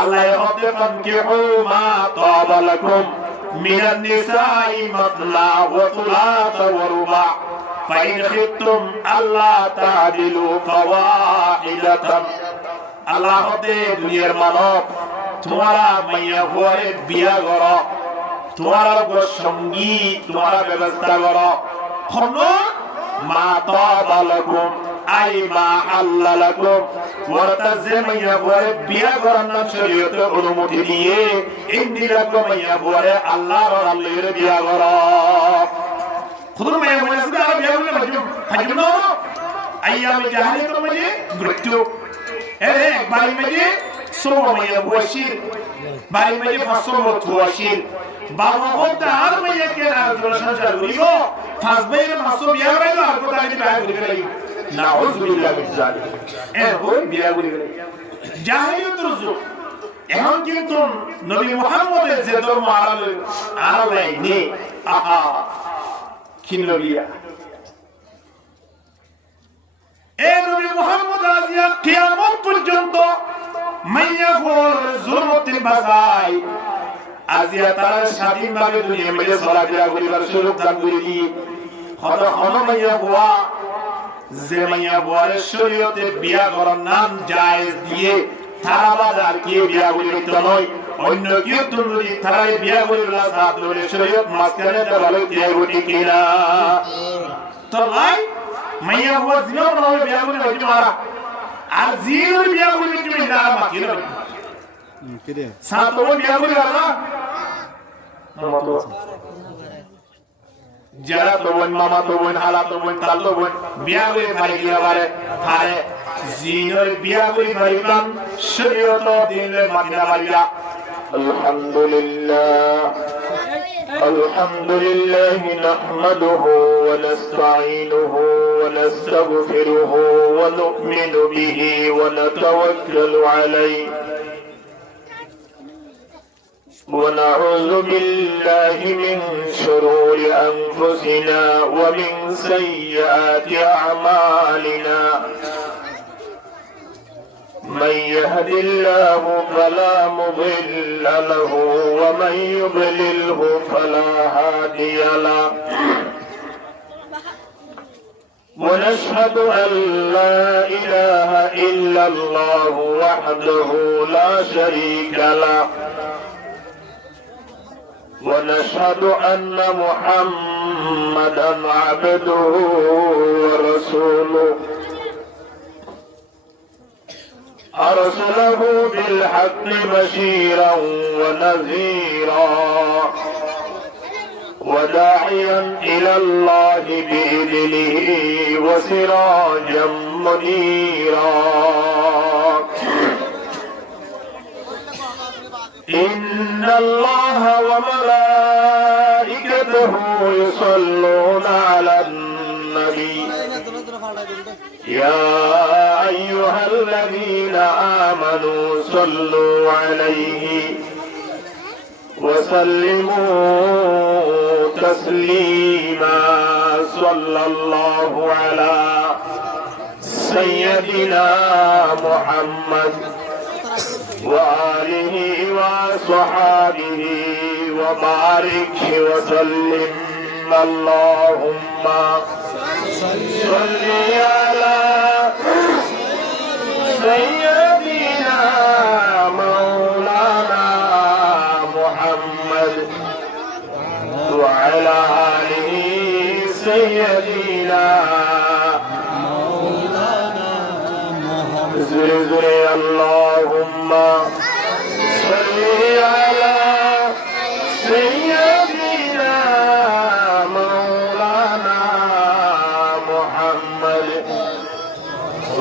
আল্লাহ হতে ফানকিহু মা তাবা লাকুম মিনান নিসাই মাতনা ওয়া তুলাতা ওয়া রুবা ফাইন খিফতুম আল্লা তা'দিলু ফাওয়াহিদাতান। আল্লাহ হতে দুনিয়ার মানব তোমারা মাইয়া হুয়ারে বিয়া করো, তোমারা সঙ্গী তোমারা ব্যবস্থা করো হলো মা তাবা লাকুম আই মা হাল্লা লাকুম। ওয়ারতা যে মাইয়া হুয়ারে বিয়া করার নাম শরীয়তে অনুমতি দিয়ে ইন্দি লাকুম মাইয়া হুয়ারে আল্লাহর আল্লাহর বিয়া করো। খুদুর মাইয়া হুয়ারে সুদা বিয়া করলে হাজুম না আইয়াম জাহিলিয়ত মানে মৃত্যু এরে বাড়ি মানে সোমা মাইয়া হুয়াশির বাড়ি মানে ফাসল হুয়াশির বাবা হতে আর মাইয়া কে না সংসার করিব ফাসবের মাসো বিয়া করাইলো আর কোথায় বিয়া করিব নাউযু বিল্লাহি মিন যালিক। এখন বিয়া করিব জাহিলিয়তের যুগ। এখন কিন্তু নবী মুহাম্মদের যে ধর্ম আলালাই নে আহা কি নবিয়া এ নবী মুহাম্মদ আজিয়া কিয়ামত পর্যন্ত মাইয়া ফোর জুরমতিন বাসাই আজিয়া তারা স্বাধীনভাবে দুনিয়া মেলে চলাফেরা করিবার সুযোগ দান করে দিয়ে হন মাইয়া বুয়া যে মাইয়া বুয়ার শরীয়তে বিয়া করার নাম জায়েজ দিয়ে তারা বাজার কি বিয়া করিতে নয় অন্য কেউ তুমি তারাই বিয়া করিলা সাথ ধরে শরীয়ত মাঝখানে ভালো দিয়ে রুটি কিনা তো ভাই মাইয়া বুয়া জিনা নয় বিয়া করি হইতে মারা আর জিনা বিয়া করি তুমি না মাকি না কিরে সাথ তো বিয়া করি আল্লাহ মতো যারা তো বোন মামা তো বোন হালা তো বোন তাল তো বোন বিয়া করে খাই গিয়া বারে খারে জিনের বিয়া করে খাইবাম শরীয়ত দিলে মাকিনা বাড়িয়া। আলহামদুলিল্লাহ নাহমাদুহু ওয়া নাস্তাঈনুহু ওয়া নাস্তাগফিরুহু ওয়া নু'মিনু বিহি ওয়া নাতাওয়াক্কালু আলাইহি ونعوذ بالله من شرور أنفسنا ومن سيئات أعمالنا من يهد الله فلا مضل له ومن يضلله فلا هادي له ونشهد أن لا إله إلا الله وحده لا شريك له ونشهد أن محمدا عبده ورسوله أرسله بالحق بشيرا ونذيرا وداعيا إلى الله بإذنه وسراجا منيرا إن الله وملائكته يصلون على النبي يا أيها الذين آمنوا صلوا عليه وسلموا تسليما صلى الله على سيدنا محمد وآله وصحابه وبارك وسلم اللهم صل على سيدنا مولانا محمد وعلى آله سيدنا زرزري اللهم صل على سيدنا مولانا محمد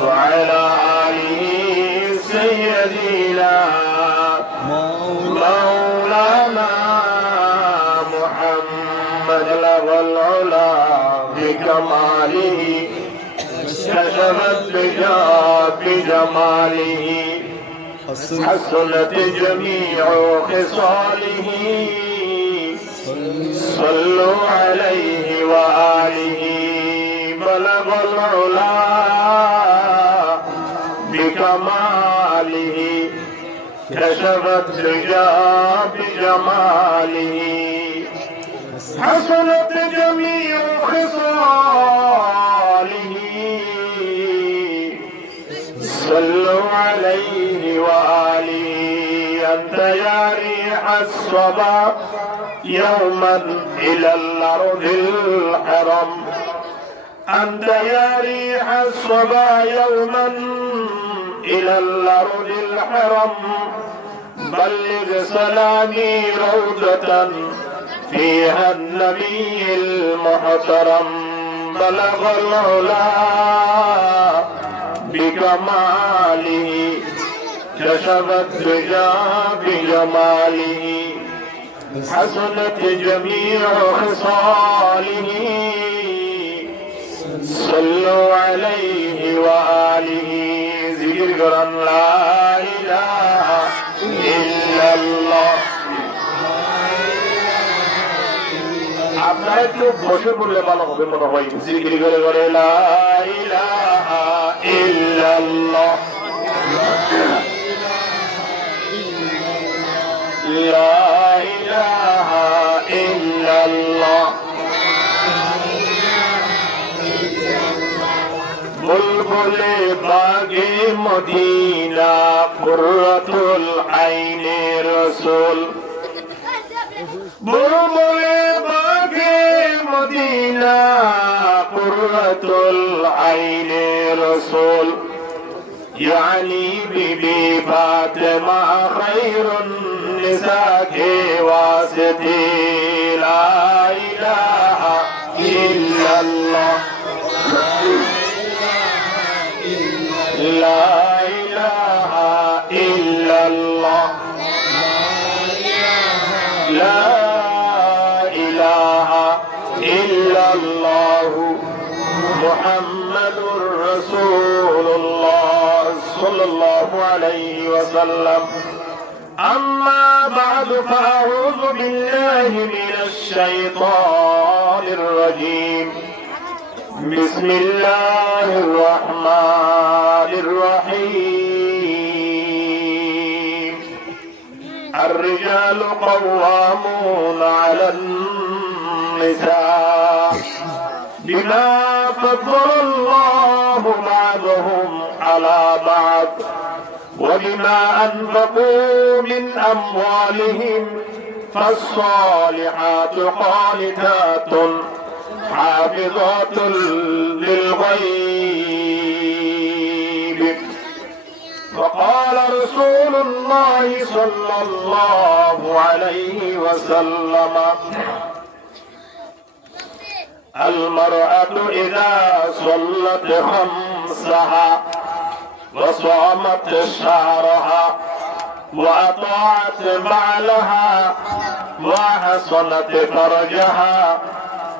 وعلى آله سيدنا مولانا محمد لغى العلا بكماله كشفت بجماله حسنت جميع خصاله صلوا عليه وآله بلغ العلا بكماله كشف الدجى بجماله حسنت جميع خصاله صلوا عليه وآله أنت يا ريح الصبا يوما إلى الأرض الحرم أنت يا ريح الصبا يوما إلى الأرض الحرم بلغ سلامي روضة فيها النبي المحترم بلغ العلا بكماله كشف الدجى بجماله حسنت جميع خصاله صلوا عليه وآله ذكر قرآن لا إله إلا الله আপনারা একটু বসে পড়লে ভালো হবে মনে হয় জিকির করে করে লা ইলাহা ইল্লাল্লাহ লা ইলাহা ইল্লাল্লাহ বুলবুলে বাগে মদিনা কুররাতুল আইনে রাসূল বুলবুলে বাগে মদিনা কুররাতুল আইনে রাসূল يعني بيبي فاطمة خير النساء کے واسطے لا إله إلا الله لا إله إلا الله لا إله إلا الله محمد رسول الله صلى الله عليه وسلم أما بعد فأعوذ بالله من الشيطان الرجيم بسم الله الرحمن الرحيم الرجال قوامون على النساء بما فضل الله بعضهم على بعض وبما أنفقوا من أموالهم فالصالحات قانتات حافظات للغيب وقال رسول الله صلى الله عليه وسلم المرأة إذا صلت خمسها وصامت شهرها وأطاعت بعلها وحصنت فرجها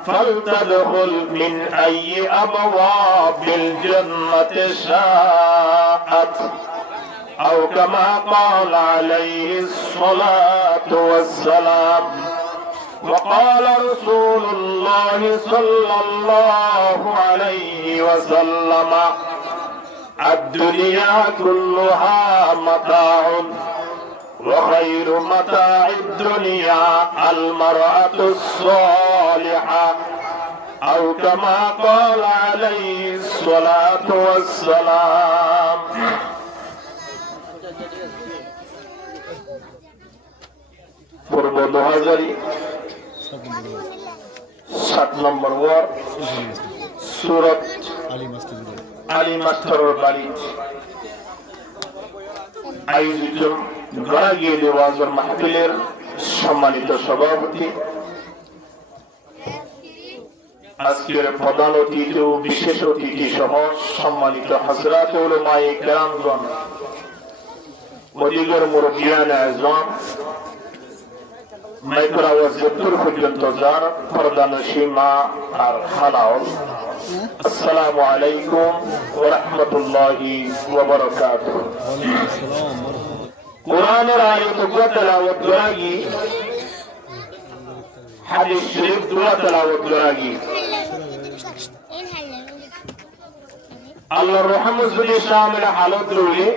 فلتدخل من أي أبواب الجنة شاءت أو كما قال عليه الصلاة والسلام وقال رسول الله صلى الله عليه وسلم الدنيا كلها متاع وخير متاع الدنيا المرأة الصالحة أو كما قال عليه الصلاة والسلام পূর্ব 2007 নম্বর ওয়ার্ড সূরাত আলী মাস্টারের বাড়ি আয়োজিত গড়াগিয়ে ওয়াজের মাহফিলের সম্মানিত সভাপতি আজকের প্রধান অতিথি ও বিশেষ অতিথি সহ সম্মানিত হযরত উলামায়ে কেরামগণ মদিনার মুরব্বিয়ান আযম মাইক্রো আওয়াজের দূর পর্যন্ত যার প্রধান সীমা আর খালাউল আসসালামু আলাইকুম ওয়া রাহমাতুল্লাহি ওয়া বারাকাতুহু কোরআনের আয়াত তেলাওয়াত করাগি হাদিস শরীফ দোয়া তেলাওয়াত করাগি আল্লাহর রহমত যদি শামিল হালত রইলে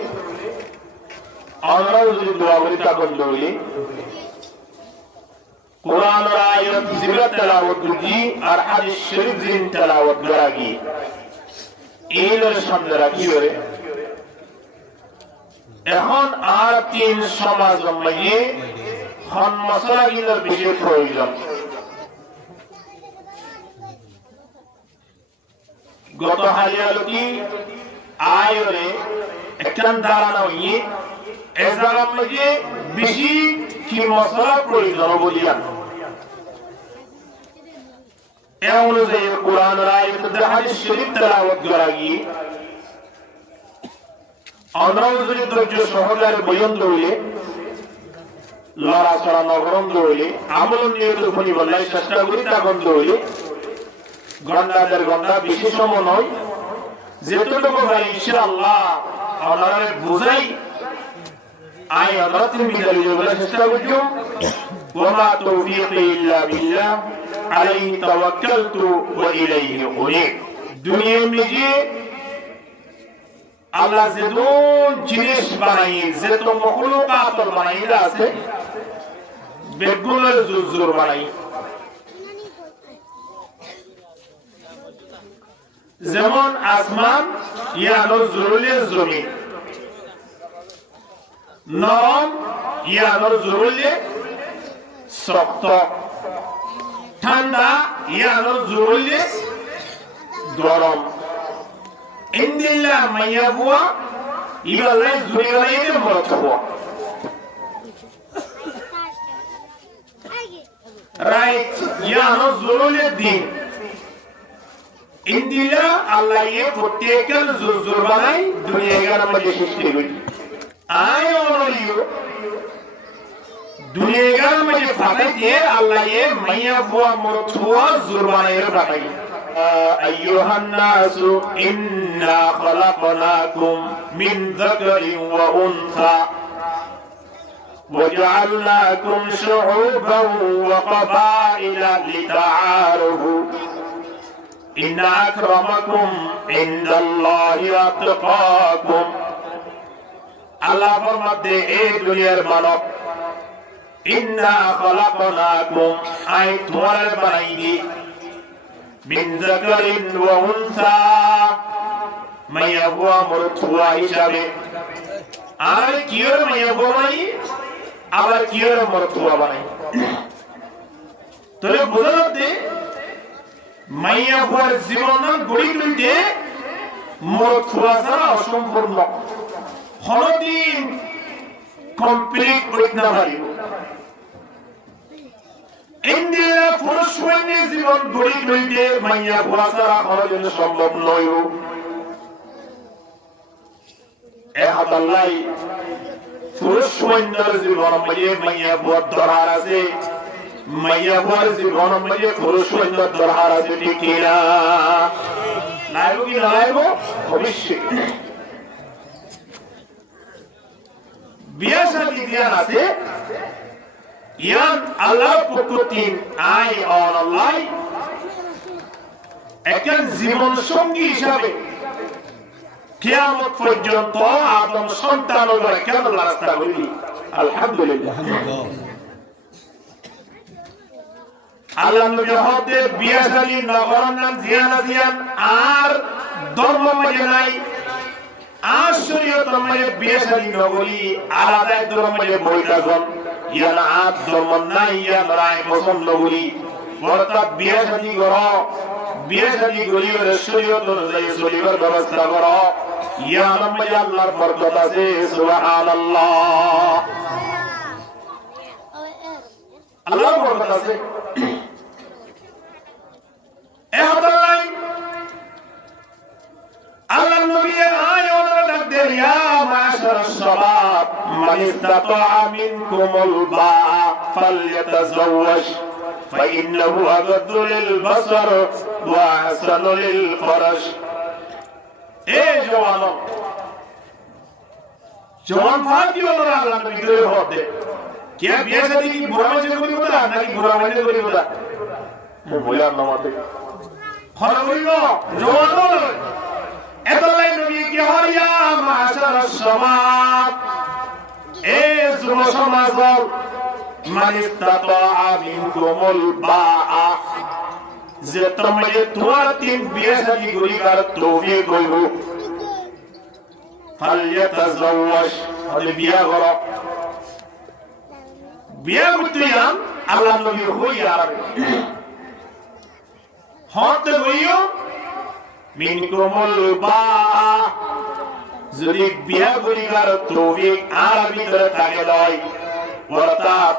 আমরাও যদি দোয়া করি তখন দৌড়ি কোরআন আয়াত জিবরা তেলাওয়াত করি আর হাদিস শরীফ জিন তেলাওয়াত করাগি এইগুলোর সামনে রাখি ওরে এখন আর তিন সমাজ মাইয়ে খন মশলা গিলার বিশেষ প্রয়োজন গত হালিয়ালতি আয়রে একখান দাঁড়ানো হইয়ে এজাগার মধ্যে বেশি কি মশলা প্রয়োজন বলিয়া এ অনুযায়ী কোরআন আয়াত হাদিস শরীফ তেলাওয়াত করাগি আমরাও যদি ধৈর্য সহকারে বয়ন দৌড়ে লড়াচড়া নগরম দৌড়ে আমল নিয়ত ফনি বললাই চেষ্টা করি তখন দৌড়ে ঘন্টা দেড় ঘন্টা বেশি সময় নয় যেটুকু ভাই ইনশাআল্লাহ আমরা বুঝাই আই আমরা তিন বিদালি বলে চেষ্টা করছি ওমা তৌফিকি ইল্লা বিল্লাহ আলাইহি তাওয়াক্কালতু ওয়া ইলাইহি উনীব দুনিয়ার মধ্যে আল্লাহ যেদুন জিনিস বানাই যেত মখলুকাত বানাইলা আছে বেগুনের জুজুর বানাই যেমন আসমান ইয়ানো জরুলি জমি নরম ইয়ানো জরুলি শক্ত ঠান্ডা ইয়ানো জরুলি গরম ইন্দিল্লা মাইয়া হুয়া ইবালাই জুরিগাইতে মরত হুয়া রাইট ইয়ানো জরুলি দিন ইন্দিল্লা আল্লাহ ये প্রত্যেকল জুজুর বানাই দুনিয়ার মধ্যে সৃষ্টি করি আয় ওলিও দুনিয়ার মধ্যে ফাটাই দিয়ে আল্লাহ ये মাইয়া হুয়া মরত হুয়া জুর বানাইর বানাই أيها الناس إنا خلقناكم من ذكر وأنثى وجعلناكم شعوبا وقبائل لتعارفوا إن أكرمكم عند الله أتقاكم الله فرمته إيه دنيا المنو إنا خلقناكم أي تمر بنايدي من ذكر وأنثى ما يهوى مرتوى হিসাবে আর কিয়র মাইয়াবো মাই আবার কিয়র মরতুয়া বানাই তবে বুঝাতে মাইয়াবোর জীবন গড়ি তুলতে মরতুয়া ছাড়া অসম্পূর্ণ হলদিন কমপ্লিট করতে না পারিব ইন্দিরা পুরুষ হইনে জীবন গড়ি তুলতে মাইয়াবো ছাড়া হলদিন সম্ভব নয় এহাদাল্লাই পুরুষ সৈন্যর জীবন মধ্যে মাইয়াবুর দরহার আছে মাইয়াবুর জীবন মধ্যে পুরুষ সৈন্যর দরহার আছে ঠিক কিনা লাইব কি না লাইব অবশ্যই বিয়া শাদী জ্ঞান আছে ইয়ান আল্লাহ প্রকৃতির আই অন আল্লাহ একজন জীবন সঙ্গী হিসাবে কিয়ামত পর্যন্ত আদম সন্তান হইবার কেন রাস্তা করি আলহামদুলিল্লাহ আল্লাহ নবী হতে বিয়া শাদী নগরন নাম জিয়ানা জিয়ান আর ধর্ম মাঝে নাই আর শরীয়ত মাঝে বিয়া শাদী নগরী আলাদা ধর্ম মাঝে বৈঠাগন ইয়ান আদ ধর্ম নাই ইয়ান রায় পছন্দ করি অর্থাৎ বিয়া শাদী করো বিয়া শাদী করিবার শরীয়ত অনুযায়ী চলিবার ব্যবস্থা করো ইয়া রব্বি আল্লাহর বরকত আছে সুবহানাল্লাহ আল্লাহর বরকত আছে এহতালাই আল্লাহর নবী আয়াত ডাকতে ইয়া মাশারাশ শাবাব মান ইসতাতা মিনকুমুল বা'a ফালইতাযাওয়াজ فإنه أغض للبصر وأحسن للفرج এই জওয়ান জওয়ান ফাঁকি হলো না আল্লাহ নবী করে হতে কে বিয়ে শাদী কি বুড়া মাঝে করিব না নাকি বুড়া মাঝে করিব না বলার নামাতে খর করিব জওয়ান হলো এতলাই নবী কি হরিয়া মাশারাশ শাবাব এ যুব সমাজ মান ইসতাতা মিনকুমুল বাআ যে তোমাকে তোমার তিন বিয়ে শাদী করিবার তৌফিক হইব ফালইয়াতাজাওয়াজ হলে বিয়া করো বিয়া করতে যান আল্লাহ নবী হইয়া হতে হইও মিনকুমুল বাআ যদি বিয়া করিবার তৌফিক আর ভিতরে থাকে লয় অর্থাৎ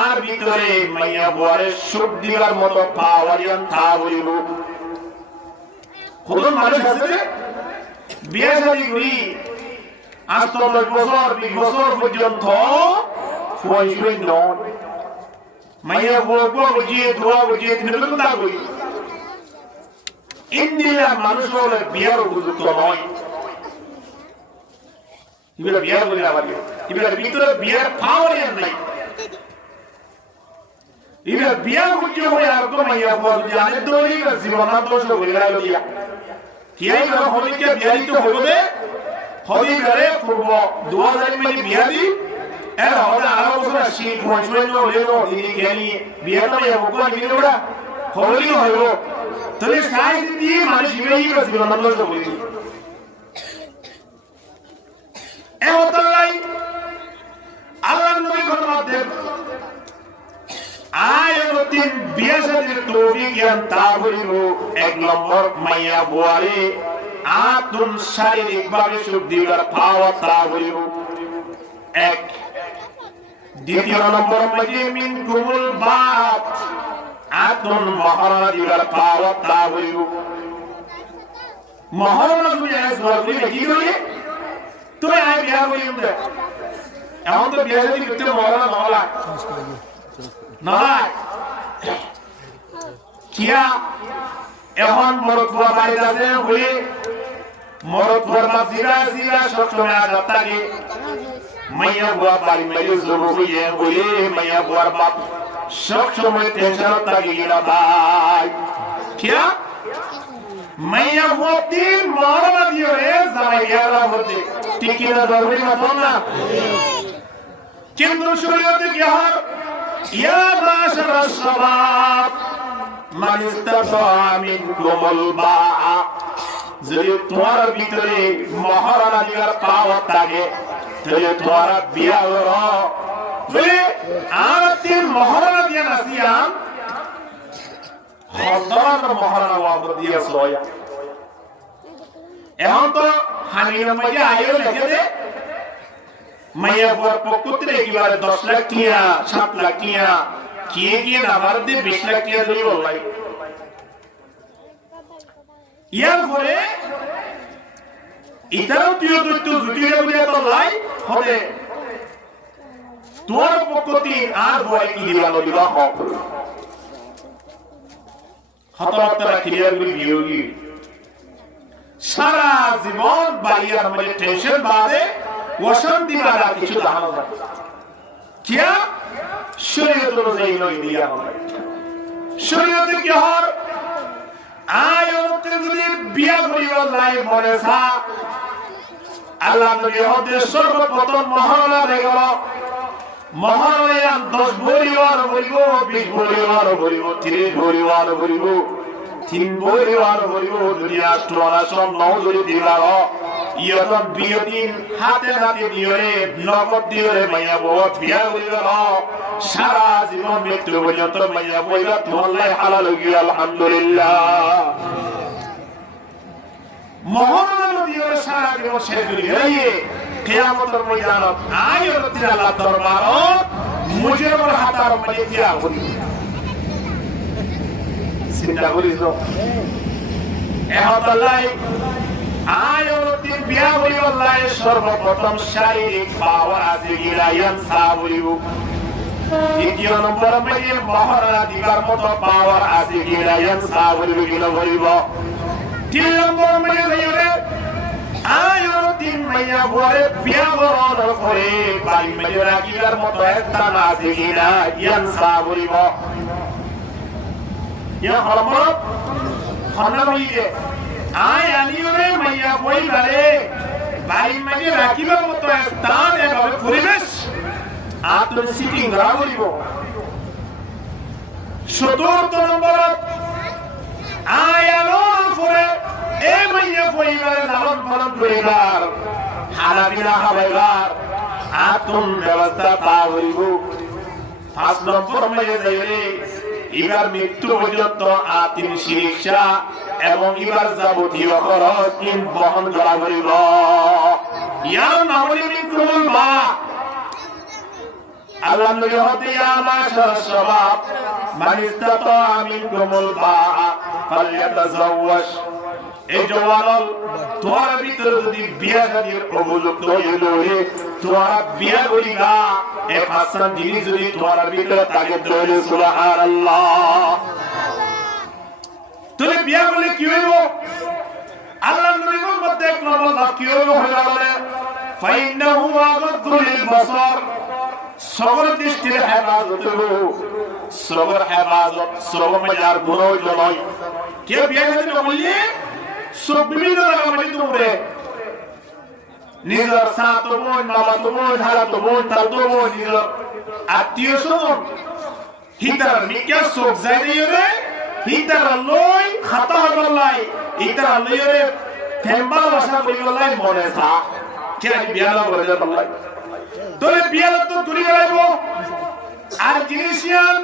আর ভিতরে মাইয়া বরে সুখ দিবার মতো পাওয়ারিয়ান তা বলিব কোন মানুষ আছে বিয়া শাদী করি আজ তো 10 বছর 20 বছর পর্যন্ত ফয়সই নন মাইয়া বলবো বুঝিয়ে দোয়া বুঝিয়ে তিনি কথা কই ইন্দিলা মানুষ হলে বিয়ার উপযুক্ত নয় ইবেলা বিয়া করি আবার ইবেলা ভিতরে বিয়ার পাওয়ারিয়ান নাই ইবে বিয়া হইছে হই আর তো মাইয়া বল জানে দলি জীবনা দোষ হইলা দিয়া কিয়াই না হইকে বিয়া দিতে হইবে হই গরে পূর্ব 2000 মানে বিয়া দি এর হলা আর বছর আসি পৌঁছয় ন লেনো দিনি কেনি বিয়া তো ইয়া বকো দিনোড়া হলি হইব তবে সাইজ দিয়ে মানুষ ইবেই জীবনা দোষ হইবে এ হতলাই আল্লাহর নবী ঘটনা দেব আয়াতিন বিয়া শাদীর তৌফিক ইয়ান তা হইব এক নম্বর মাইয়া বুয়ারে আতুন শারীরিক ভাবে সুখ দিবার পাওয়া তা হইব এক দ্বিতীয় নম্বর মাঝে মিনকুমুল বাত আতুন মহারণা দিবার পাওয়া তা হইব মহারণা তুমি আজ বলবি কি করি তুই আয় বিয়া করিম দে এখন তো বিয়া শাদী করতে মহারণা নহলা নয় কিয়া এখন মরতপুর বাড়ি আছে বলে মরতপুর বাপ জিরা জিরা সবসময় আজ তাকে মাইয়া বুয়া বাড়ি মেরে জরুর হইয়ে বলে মাইয়া বুয়ার বাপ সবসময় টেনশন থাকে গেলা ভাই কিয়া মাইয়া বুয়া তিন মরনা দিও রে জামাই ইয়ারা হতে টিকিনা দরবে মত না কিন্তু শরীয়তে কি হয় ইয়া মাশাআল্লাহ শাবাব মান ইসতাতা মিনকুমুল বাআ যদি তোমার ভিতরে মহারণা দিবার পাওয়া থাকে তাহলে তোমার বিয়া করো যদি আর তিন মহারণা দিয়া নাসিয়াম হদর মহারণা ওয়াবদ দিয়া সোয়া এখন তো হানির মধ্যে আইও লিখে দে মাইয়া বুয়ার পক্ষতে একেবারে 10 লাখ টিয়া 7 লাখ টিয়া কিয়ে নামার দিয়ে 20 লাখ টিয়া ধরি বলাই ইয়ার পরে ইতারও তুই তো জুটিয়ে বলে তো লাই হবে তোর পক্ষতে আর বয় কি দিবানো দিবা হোক হতরতরা ক্লিয়ার করে বিয়োগী সারা জীবন বাইয়ার মধ্যে টেনশন বাদে অশান্তি বাড়া কিছু দাঁড়ানো যায় কিয়া শরীয়ত অনুযায়ী নয় দিয়া শরীয়তে কি হর আয়াতে যদি বিয়া করিবার লাই মনে সা আল্লাহ নবী হতে সর্বপ্রথম মহারণা দেগল মহারণা 10 পরিবার বলিব 20 পরিবার বলিব 30 পরিবার বলিব 3 পরিবার বলিব যদি আষ্টরা সব নও যদি দিলার ইয়তন বিয়দিন হাতে হাতে দিওরে নগদ দিওরে মাইয়া বহুত বিয়া করিবার সারা জীবন মৃত্যু পর্যন্ত মাইয়া বইবা তোমার হালাল হইয়া আলহামদুলিল্লাহ মহারণা দিওরে সারা জীবন শেষ করি হইয়ে কিয়ামতের ময়দানত আয়াত আল্লাহ দরবারত মুজিবর হাতার মধ্যে দিয়া করি চিন্তা করিস এহতালাই আয়াতিন বিয়া করিবার লাই সর্বপ্রথম শারীরিক পাওয়া আছে গিলায়ান সাবরিব দ্বিতীয় নম্বর মধ্যে মহারণা দিবার মতো পাওয়ার আছে গিলায়ান সাবরিব গিলা করিব তিন নম্বর মধ্যে যাইরে আয়াতিন মাইয়া বরে বিয়া করার পরে বাড়ি মধ্যে রাখিবার মতো স্থান আছে গিলায়ান সাবরিব ইয়া হরমত খানা হইয়ে আয় আলিওরে মাইয়া বই বারে বাড়ির মাঝে রাখিবার মতো স্থান এভাবে পরিবেশ আর তুমি সিটিং করা করিব 17 নম্বর আয়ানোর পরে এই মাইয়া পরিবার লালন পালন করিবার হারাবিনা হাবাইবার আতুন ব্যবস্থা তা করিব 5 নম্বর মাইয়া যাইবে এবার মৃত্যু পর্যন্ত আতিম শিক্ষা এবং এবার যাবতীয় খরচ তিন বহন করা করিব ইয়ার নামনি মিনকুল মা আল্লাহ নবী হতে ইয়া মাশার শাবাব মান ইসতাতা মিনকুমুল মা ফালইয়াতাজাওয়াজ এই জওয়ানল তোমার ভিতরে যদি বিয়া শাদীর উপযুক্ত হইলো রে তোমার বিয়া করিবা এ পাঁচটা জিনিস যদি তোমার ভিতরে থাকে তাহলে সুবহানাল্লাহ তুমি বিয়া করলে কি হইব আল্লাহর নবীর মধ্যে এক নম্বর লাভ কি হইব হলো ফাইন্নাহু আগাদুল বাসার সবর দৃষ্টির হেফাজত হইব সবর হেফাজত সবর মাজার গুণ হইল নয় কে বিয়া শাদী করলে সব বিভিন্ন রকমের তোমরে নিজের সাত বোন মামা তো বোন হারা তো বোন তার তো বোন নিজের আত্মীয় স্বজন হিতার মিকা সব যাইরে হিতার লই খাতা হলাই হিতার লইরে ফেম্বাল ভাষা কইলাই মনে থা কে বিয়ালা করে বললাই তোরে বিয়ালা তো দূরে গেলাইব আর জিনিসিয়ান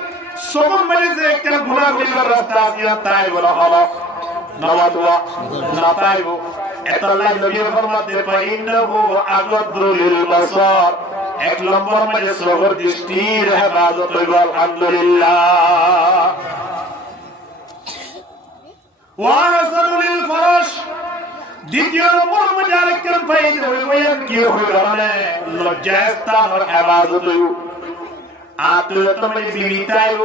সব মানে যে একটা গুনাহ করিবার রাস্তা আছে তাই বলা হলো নামাদুয়া নাতাইব এতাল্লাহ নবী ফরমাতে ফাইন্নাহু আগাদু লিল বাসার এক নম্বর মানে সবর দৃষ্টির হেফাজত হইব আলহামদুলিল্লাহ ওয়া হাসানু লিল ফরাশ দ্বিতীয় নম্বর মানে আরেকটা ফায়দা হইব কি হইল মানে লজ্জাস্থানের হেফাজত হইব আতুলে তুমি বিমিতাইব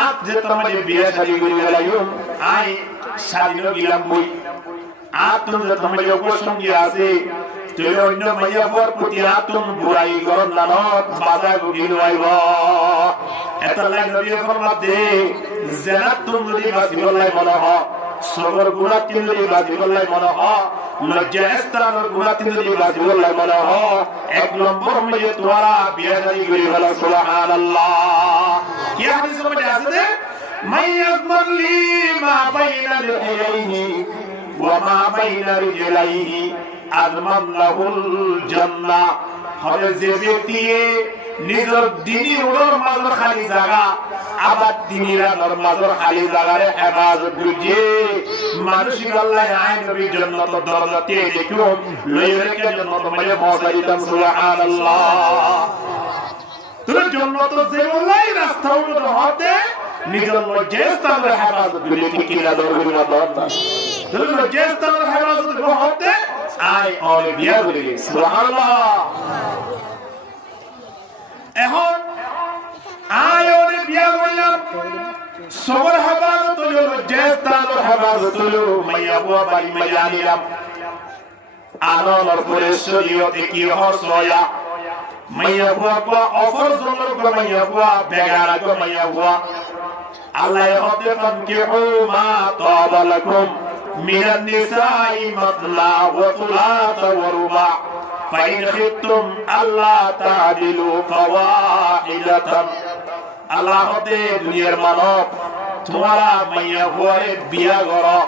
আপ যে তোমার বিয়া শাদী করিবে লাগিও আই স্বাধীন গিলাম বই আতুন যে তোমার উপসঙ্গী আছে তুই অন্য মাইয়া পর প্রতি আতুন বুড়াই গরম লালত বাজা গুগিল আইব এত লাই নবী ফরমাতে জানাত তুমি যদি বাসিবলাই মনে হ সবর গুনাহ তিন যদি বাসিবলাই মনে হ লজ্জা স্থানের গুনাহ তিন যদি বাসিবলাই মনে হ এক নম্বর মে তোরা বিয়া শাদী করিবে সুবহানাল্লাহ কি হাদিস মধ্যে আছে من يضمن لي ما بين لحييه وما بين رجليه أضمن له الجنة হরে যে ব্যক্তি নিজের দিনী ওর মাজর খালি জায়গা আবার দিনীরা নর মাজর খালি জায়গারে হেফাজত করছে মানসিক আল্লাহ আইন নবী জান্নাত দরজাতে দেখো লইরেকে জান্নাত মানে পৌঁছাইতাম সুবহানাল্লাহ তোর জান্নাত যে ওলাই রাস্তা হতে নিজের লজ্জাস্থানের হেফাজত করলে ঠিক কিনা দরকারি মাত্র তোর লজ্জাস্থানের হেফাজত হতে আই অল বিয়া করে সুবহানাল্লাহ এখন আই অল বিয়া করলাম সবর হেফাজত হলো লজ্জাস্থানের হেফাজত হলো মাইয়া বুয়া বাড়ি মাইয়া নিলাম আনন্দর পরে শরীয়তে কি হসয়া মাইয়া বুয়া কো অফর জমর কো মাইয়া বুয়া বেগারা কো মাইয়া বুয়া আল্লাহ হতে ফানকিহু মা তাবা লাকুম মিনান নিসাই মাতলা ওয়া তুলাতা ওয়া রুবা ফাইন খিফতুম আল্লাহ তা'দিলু ফাওয়াহিদাতান আল্লাহ হতে দুনিয়ার মানব তোমারা মাইয়া বুয়ারে বিয়া করো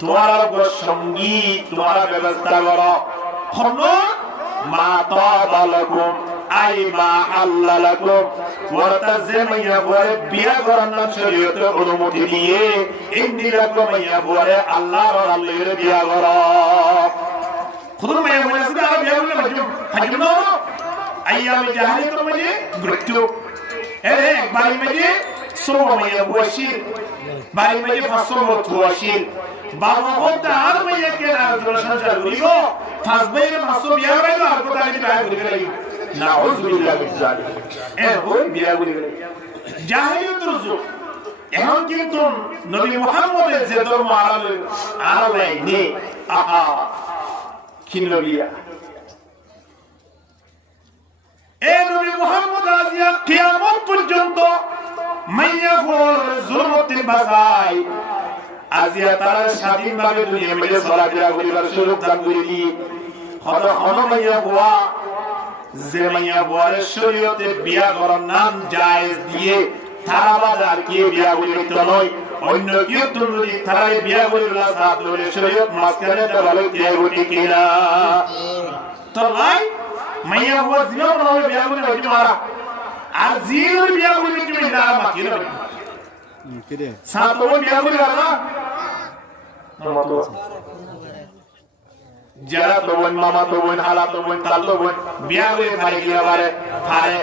তোমারা গো সঙ্গী তোমারা ব্যবস্থা করো খনো মা তাবা লাকুম আই মা আল্লাহ লাকুম ওয়াতা যে মাইয়া বুয়ারে বিয়া করার নাম শরীয়তে অনুমতি দিয়ে ইন্দি লাকুম মাইয়া বুয়ারে আল্লাহর আল্লাহর বিয়া করো খুদুর মাইয়া বুয়ারে সুদা বিয়া করলে হাজুম না আইয়ামে জাহিলিয়তের মধ্যে মৃত্যু এরে একবারের মধ্যে সব মাইয়া বুয়াশির বাড়ির মধ্যে ফাঁসো মতুয়াশির বাবা হতে আর মাইয়া কে রাজুল সংসার করিব ফাসবের মাসো বিয়া করাইল আর কোথায় বিয়া করিবে নাউযুবিল্লাহি মিন যালিক ওই বিয়া করিবে জাহিলিয়তের যুগ এখন কিন্তু নবী মুহাম্মদের যে ধর্ম আলালে নে আহা কি নবিয়া এই নবী মুহাম্মদ আজিয়া কিয়ামত পর্যন্ত মাইয়া ফর জুলমতিন বাসাই আজিয়া তারা স্বাধীনভাবে দুনিয়ার মধ্যে চলাফেরা করিবার সুযোগ দান করে দিয়ে হদ হন মাইয়া বুয়া যে মাইয়া বুয়ার শরীয়তে বিয়া করার নাম জায়েজ দিয়ে তারা বাজার কি বিয়া করিত নয় অন্য কেউ যদি তারাই বিয়া করিলা সাথ বলে শরীয়ত মাঝখানে দেওয়ালে দিয়ে উঠি কিনা তো ভাই মাইয়া বুয়া জিও না হলে বিয়া করে হইতে মারা আর জিও বিয়া করে তুমি না মাতি না কিরে সাথ বলে বিয়া করে না যারা তো বোন মামা তো বোন হালা তো বোন তাল তো বোন বিয়া করে ফারে গিয়া পারে ফারে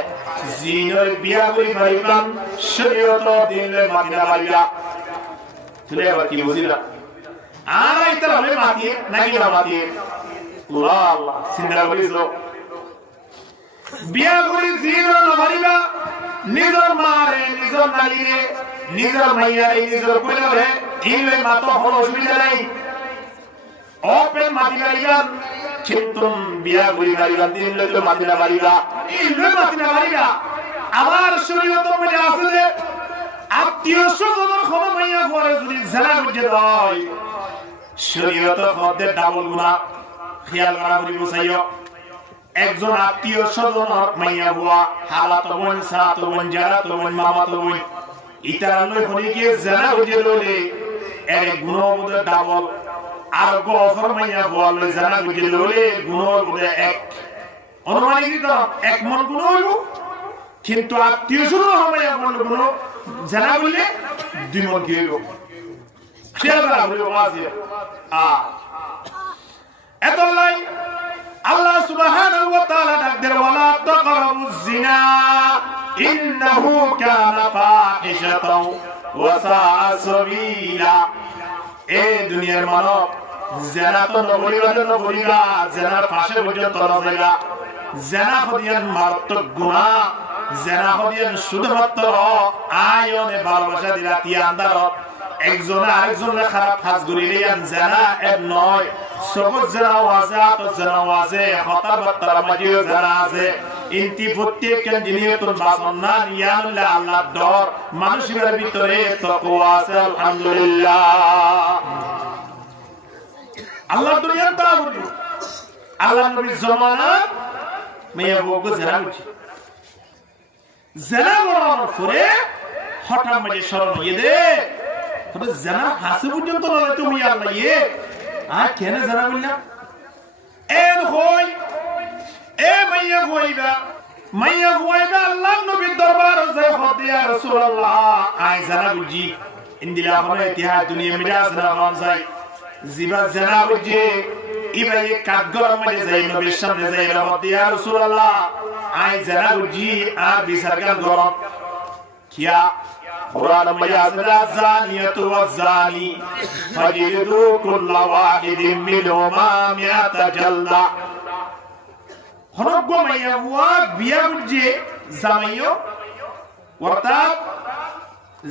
জিনের বিয়া করে ফারিবান শরীয়ত দিলে মাতিনা পারিবা তুলে আবার কি বুঝিলা আর ইতার হলে মাতি নাকি না মাতি আল্লাহ আল্লাহ সিন্দা করিছো বিয়া করে জিনের না পারিবা নিজর মারে নিজর নালিরে নিজর মাইয়ারে নিজর কইরে ইলে মাতো হলো অসুবিধা নাই ওপেন মাতিনা ইগান কিন্তু বিয়া করি মারিবা দিন লইলে মাতিনা মারিবা ইলে মাতিনা মারিবা আমার শরীয়ত মধ্যে আছে যে আত্মীয় স্বজনের খবর মাইয়া পরে যদি জেলা বুঝে দেয় শরীয়ত মধ্যে ডাবল গুনাহ খেয়াল করা করি বুঝাইও একজন আত্মীয় স্বজনের মাইয়া বুয়া হালাত বোন সাত বোন জারাত বোন মামাত বোন ইতার লই হলি কি জেলা বুঝে লইলে এর গুনাহ মধ্যে ডাবল আর গফর মাইয়া বুয়া লই জেলা বুঝে লইলে গুনাহ মধ্যে এক অনুমানিক এক মন গুনাহ হইব কিন্তু আত্মীয় স্বজন মাইয়া বলল গুনাহ জেলা বললে দুই মন কি হইব খেয়াল করা হইব মাঝে এত লাই আল্লাহ সুবহানাহু ওয়া তাআলা ডাকদের ওয়ালা তাকরাবুজ জিনা ইন্নাহু কানা ফাহিশাতাও ওয়া সাআ সাবিলা এই দুনিয়ার মানব জিনা তো নগরীবা জিনার পাশে পর্যন্ত নজেগা জিনা হদিয়ান মারাত্মক গুনাহ জিনা হদিয়ান শুধুমাত্র আয়নে ভালোবাসা দিলা তিয়া আন্দারত একজন আরেকজনের খারাপ কাজ করিলেন জিনা এর নয় সবজ জিনা ওয়াজে আত জিনা ওয়াজে কথাবার্তার মাঝেও জিনা আছে ইনতি প্রত্যেকজন জিনিয়তুন বাসনা নিয়ানুল্লাহ আল্লাহর ডর মানুষের ভিতরে তাকওয়া আছে আলহামদুলিল্লাহ আল্লাহ দুনিয়ার তাওয়াক্কুল আল্লাহ নবীর জামানা মেয়ে বউকে জিনা করছে জিনা করার পরে হঠাৎ মাঝে স্মরণ হয়ে দে তবে জিনা হাসি পর্যন্ত না তুমি আল্লাহ ইয়ে আর কেন জিনা বললা এর হই এ মাইয়া হইবা আল্লাহ নবীর দরবার যে হতে ইয়া রাসূলুল্লাহ আই জিনা বুঝি ইন্দিলা হনে ইতিহাস দুনিয়া মিরাজ না মান যায় জিবা জিনা বুঝি ইবাই কাগর মধ্যে যাই নবীর সামনে যাই হতে ইয়া রাসূলুল্লাহ আই জিনা বুঝি আর বিচারগান গরম কিয়া কুরআন মায়াজনা জানিয়াতু ওয়াজানি ফাজিদু কুল্লা ওয়াহিদিন মিনহুমা মিয়াতা জালদা হরগ্য মাইয়া হুয়া বিয়া বুঝে জামাইও অর্থাৎ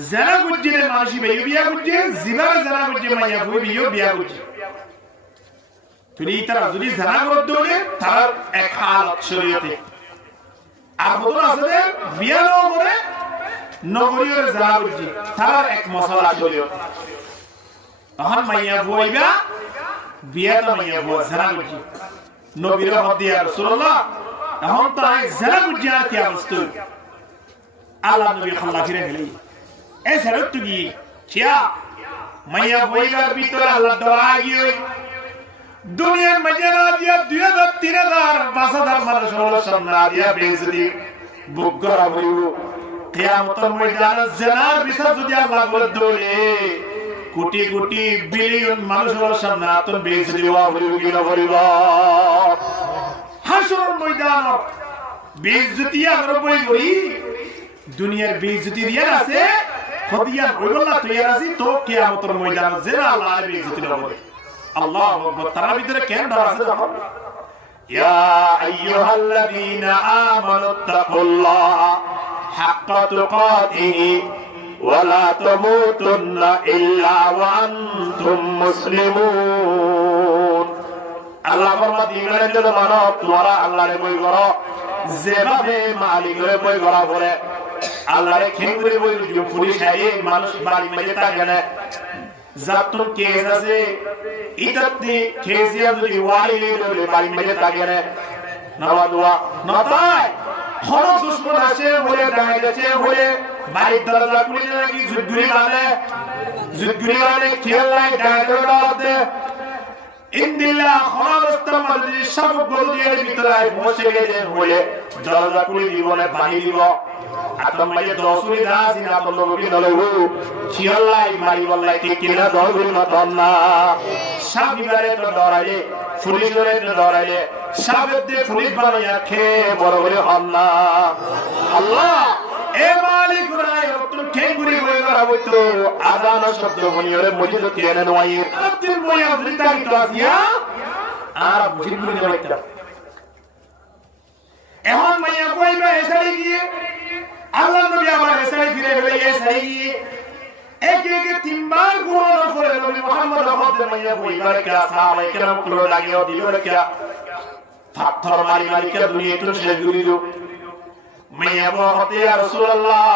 জানা বুঝে মানুষ বিয়া বুঝে জিবার জানা বুঝে মাইয়া হুয়া বিয়া বুঝে তুমি তারা যদি জানা করতে হলে তার এক হালত শরীয়তে আর হতো আছে বিয়া নাও করে নগরীর জানা বুঝে তার এক মশলা শরীয়ত তখন মাইয়া হুয়া বিয়া তো মাইয়া হুয়া জানা বুঝে নবীর হতে ইয়া রাসূলুল্লাহ এখন তো আই জানা বুঝে আর কি অবস্থা আল্লাহ নবী খাল্লা ফিরে গেলে এই শরত কি কিয়া মাইয়া বইগার ভিতরে আল্লাহ দোয়া গিয়ে দুনিয়ার মজনা দিয়া 2000 3000 5000 মানুষ হলো সামনে দিয়া বেজতি বুকরা বইব কিয়ামতের ময়দানে জানার বিচার যদি আল্লাহ বলে দোলে কোটি কোটি বিলিয়ন মানুষ হলো সামনে আতন বেজতি ওয়া বইব কি না বইব হাসরের ময়দান বেজতি আর বইবই দুনিয়ার বেজতি দিয়া আছে খদিয়া বইবলা তৈয়ার আছে তো কিয়ামতের ময়দানে জানা আল্লাহ বেজতি না বলে আল্লাহু আকবার তার ভিতরে কেন ডর আছে দেখো ইয়া আইয়ুহাল্লাযীনা আমানুত্তাকুল্লাহ হাক্কা তুকাতিহি ওয়া লা তামুতুন্না ইল্লা ওয়া আনতুম মুসলিমুন আল্লাহ ফরমাতে ইমানের জন্য মানব তোমরা আল্লাহরে বই করো যেভাবে মালিকের বই করা পড়ে আল্লাহরে খেঙ্গুরে বই পুলিশ আই মানুষ বাড়ি মেজে থাকে না জাতুন কেস আছে ইতাতি কেসিয়া যদি ওয়াইলে বলে বাড়ি মেরে থাকে না নাওয়া দোয়া নতায় হন দুশমন আসে বলে দাঁড়াইছে বলে বাড়ি দরজা খুলে নাকি যুদ্ধুরি মানে খেলাই দাঁড়াতে ইন্দিল্লাহ খনাবস্তার মধ্যে সব গরুদের ভিতরে বসে গেছেন বলে দরজা খুলে জীবনে পানি দিব আতম মাঝে দশুরি দাসি না বললো কি নলহু খেলাই মারি বললাই কি কিনা দরগুরি মতন না সব বিবারে তো ডরাইলে পুলিশরে তো ডরাইলে সবতে পুলিশ বানাইয়া খেয়ে বড় বড় হন না আল্লাহ এ মালিক রায় তুই খেগুরি হয়ে গড়া বইতো আদান শব্দ বনিয়রে মজিদ কেনে নয় আব্দুল মুয়া ফ্রিতাই তো আসিয়া আর বুঝিগুলি নেওয়াইতা এখন মাইয়া কইবা এসাই গিয়ে আল্লাহ নবী আবার এসাই ফিরে গেলে এসাই গিয়ে একে তিনবার গুণ করে নবী মুহাম্মদ রহমতে মাইয়া কইবা কে সাহাবায়ে কেরাম কুলো লাগিও দিল কে পাথর মারি মারি কে দুনিয়া তো শেষ করে দিও মাইয়া বলতে ইয়া রাসূলুল্লাহ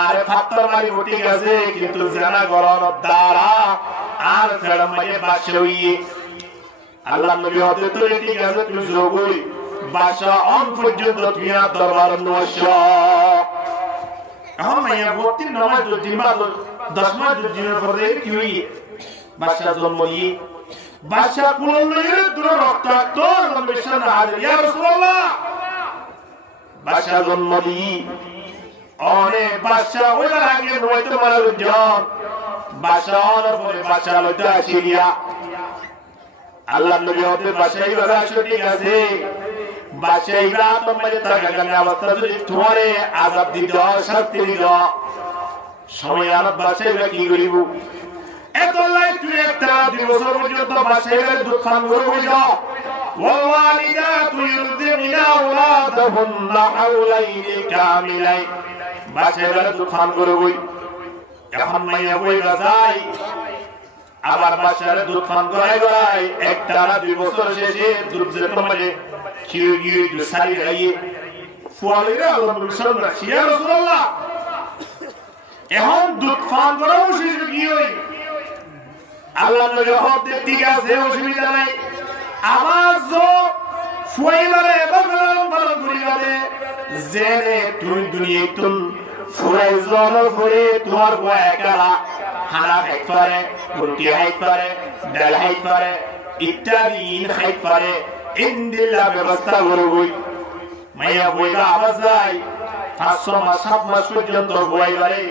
আর পাথর মারি উঠে গেছে কিন্তু জানা গরর দ্বারা আর ফেড় মাঝে বাসে হইয়ে আল্লাহ নবী হতে তো ঠিক আছে তুমি যোগই বাসা অন পর্যন্ত তুইয়া দরবার নশ এখন মাইয়া বলতে নামাজ দিমা 10 মাস দিনের পরে কি হই বাসা জন্ম দিয়ে বাসা কুললে দূর রক্ত নবী সাল্লাল্লাহু আলাইহি ইয়া রাসূলুল্লাহ বাসা জন্ম দিয়ে অনেক বাসা ওইটার আগে হয়তো মারা জন বাসা অনেক পরে বাসা লইতে আসিয়া আল্লাহ নবী হতে বাসাই বাবা ঠিক আছে বাসাই রাত মানে থাকা গানে অবস্থা যদি তোমারে আযাব দিত শাস্তি দিত সময় আর বাসাই কি করিব এত লাই তুই একটা দিবস পর্যন্ত বাসাই দুঃখ করব যাও ওয়ালিদাতু ইরদিনা আওলাদাহুন্না হাওলাইনি কামিলাইন বাসাই দুঃখ করব এখন মাইয়া বইবা যায় আবার বাসার দুধ পান করাই একটা না 2 বছর শেষে দুধ যেরকম মানে খেয়ে গিয়ে সারি গাইয়ে ফুয়ালিরা আল্লাহ সাল্লাল্লাহু আলাইহি ইয়া রাসূলুল্লাহ এখন দুধ পান করাও শেষ গিয়ে আল্লাহ নবী হতে ঠিক আছে অসুবিধা নাই আমার যো ফুয়াইবারে বাগলাম ভালো করিবারে জেনে তুই দুনিয়া তুন ফুয়াই জনর ফুরে তোমার গো একালা খানা খাইতে পারে রুটি খাইতে পারে ডাল খাইতে পারে ইত্যাদি খাইতে পারে ইন্দিল্লা ব্যবস্থা করবই মাইয়া বইবা আওয়াজ যায় 500 মাস 7 মাস পর্যন্ত বইবারে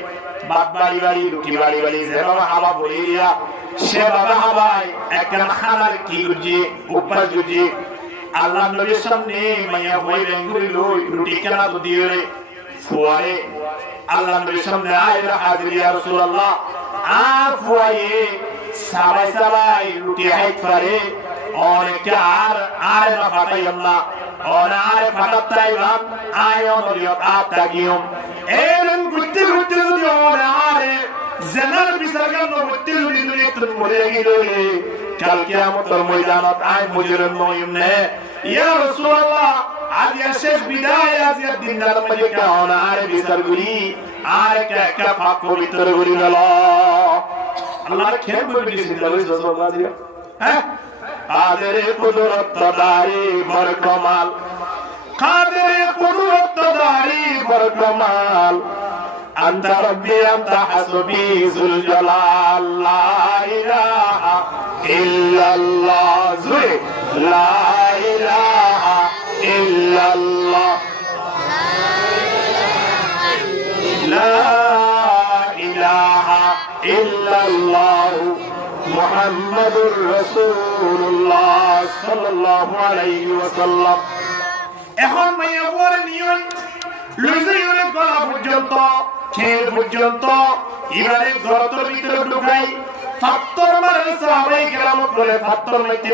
বাপ বাড়ি বাড়ি রুটি বাড়ি বাড়ি যে বাবা হাবা বলিয়া সে বাবা হাবাই একটা খানার কি গুজি উপাস গুজি আল্লাহ নবীর সামনে মাইয়া বই রেঙ্গুরি লই রুটি কেনা দিয়ে ফুয়ারে আল্লাহ নবীর সামনে আইলা হাজির ইয়া রাসূলুল্লাহ আফওয়ায়ে সাবাই সাবাই রুটি হাইত পারে অনেকে আর না ফাটাই আল্লাহ আর ফাটাই বাম আয়ন রিয়ত আতাগিয়ম এরন গুত্তি গুত্তি যদি আর জানার বিচারগান গুত্তি যদি তুমি মরে গিয়ে কাল কিয়ামতের ময়দানত আই মুজরিম নয়মনে ইয়া রাসূলুল্লাহ আজ শেষ বিদায় আজ দিনদার মধ্যে কারণ আর বিচারগুলি আর একা পাক পবিত্র করি গেল আল্লাহর খেল করে দিয়েছেন তাহলে জজবাজি হ্যাঁ কাদের কুদরত দারি বর কমাল কাদের কুদরত দারি বর কমাল আনতা রব্বি আনতা হাসবি যুল জালাল লা ইলাহা ইল্লাল্লাহ জুরে লা ইলাহা ইল্লাল্লাহ লা ইলাহা ইল্লাল্লাহ মুহাম্মাদুর রাসূলুল্লাহ সাল্লাল্লাহু আলাইহি ওয়াসাল্লাম এখন মাইয়া বড় নিয়ম লুজইরে গলা পর্যন্ত খেল পর্যন্ত এবারে গর্তের ভিতরে ঢুকাই পাত্তর মারে সাহাবায়ে কেরাম বলে পাত্তর মাইতে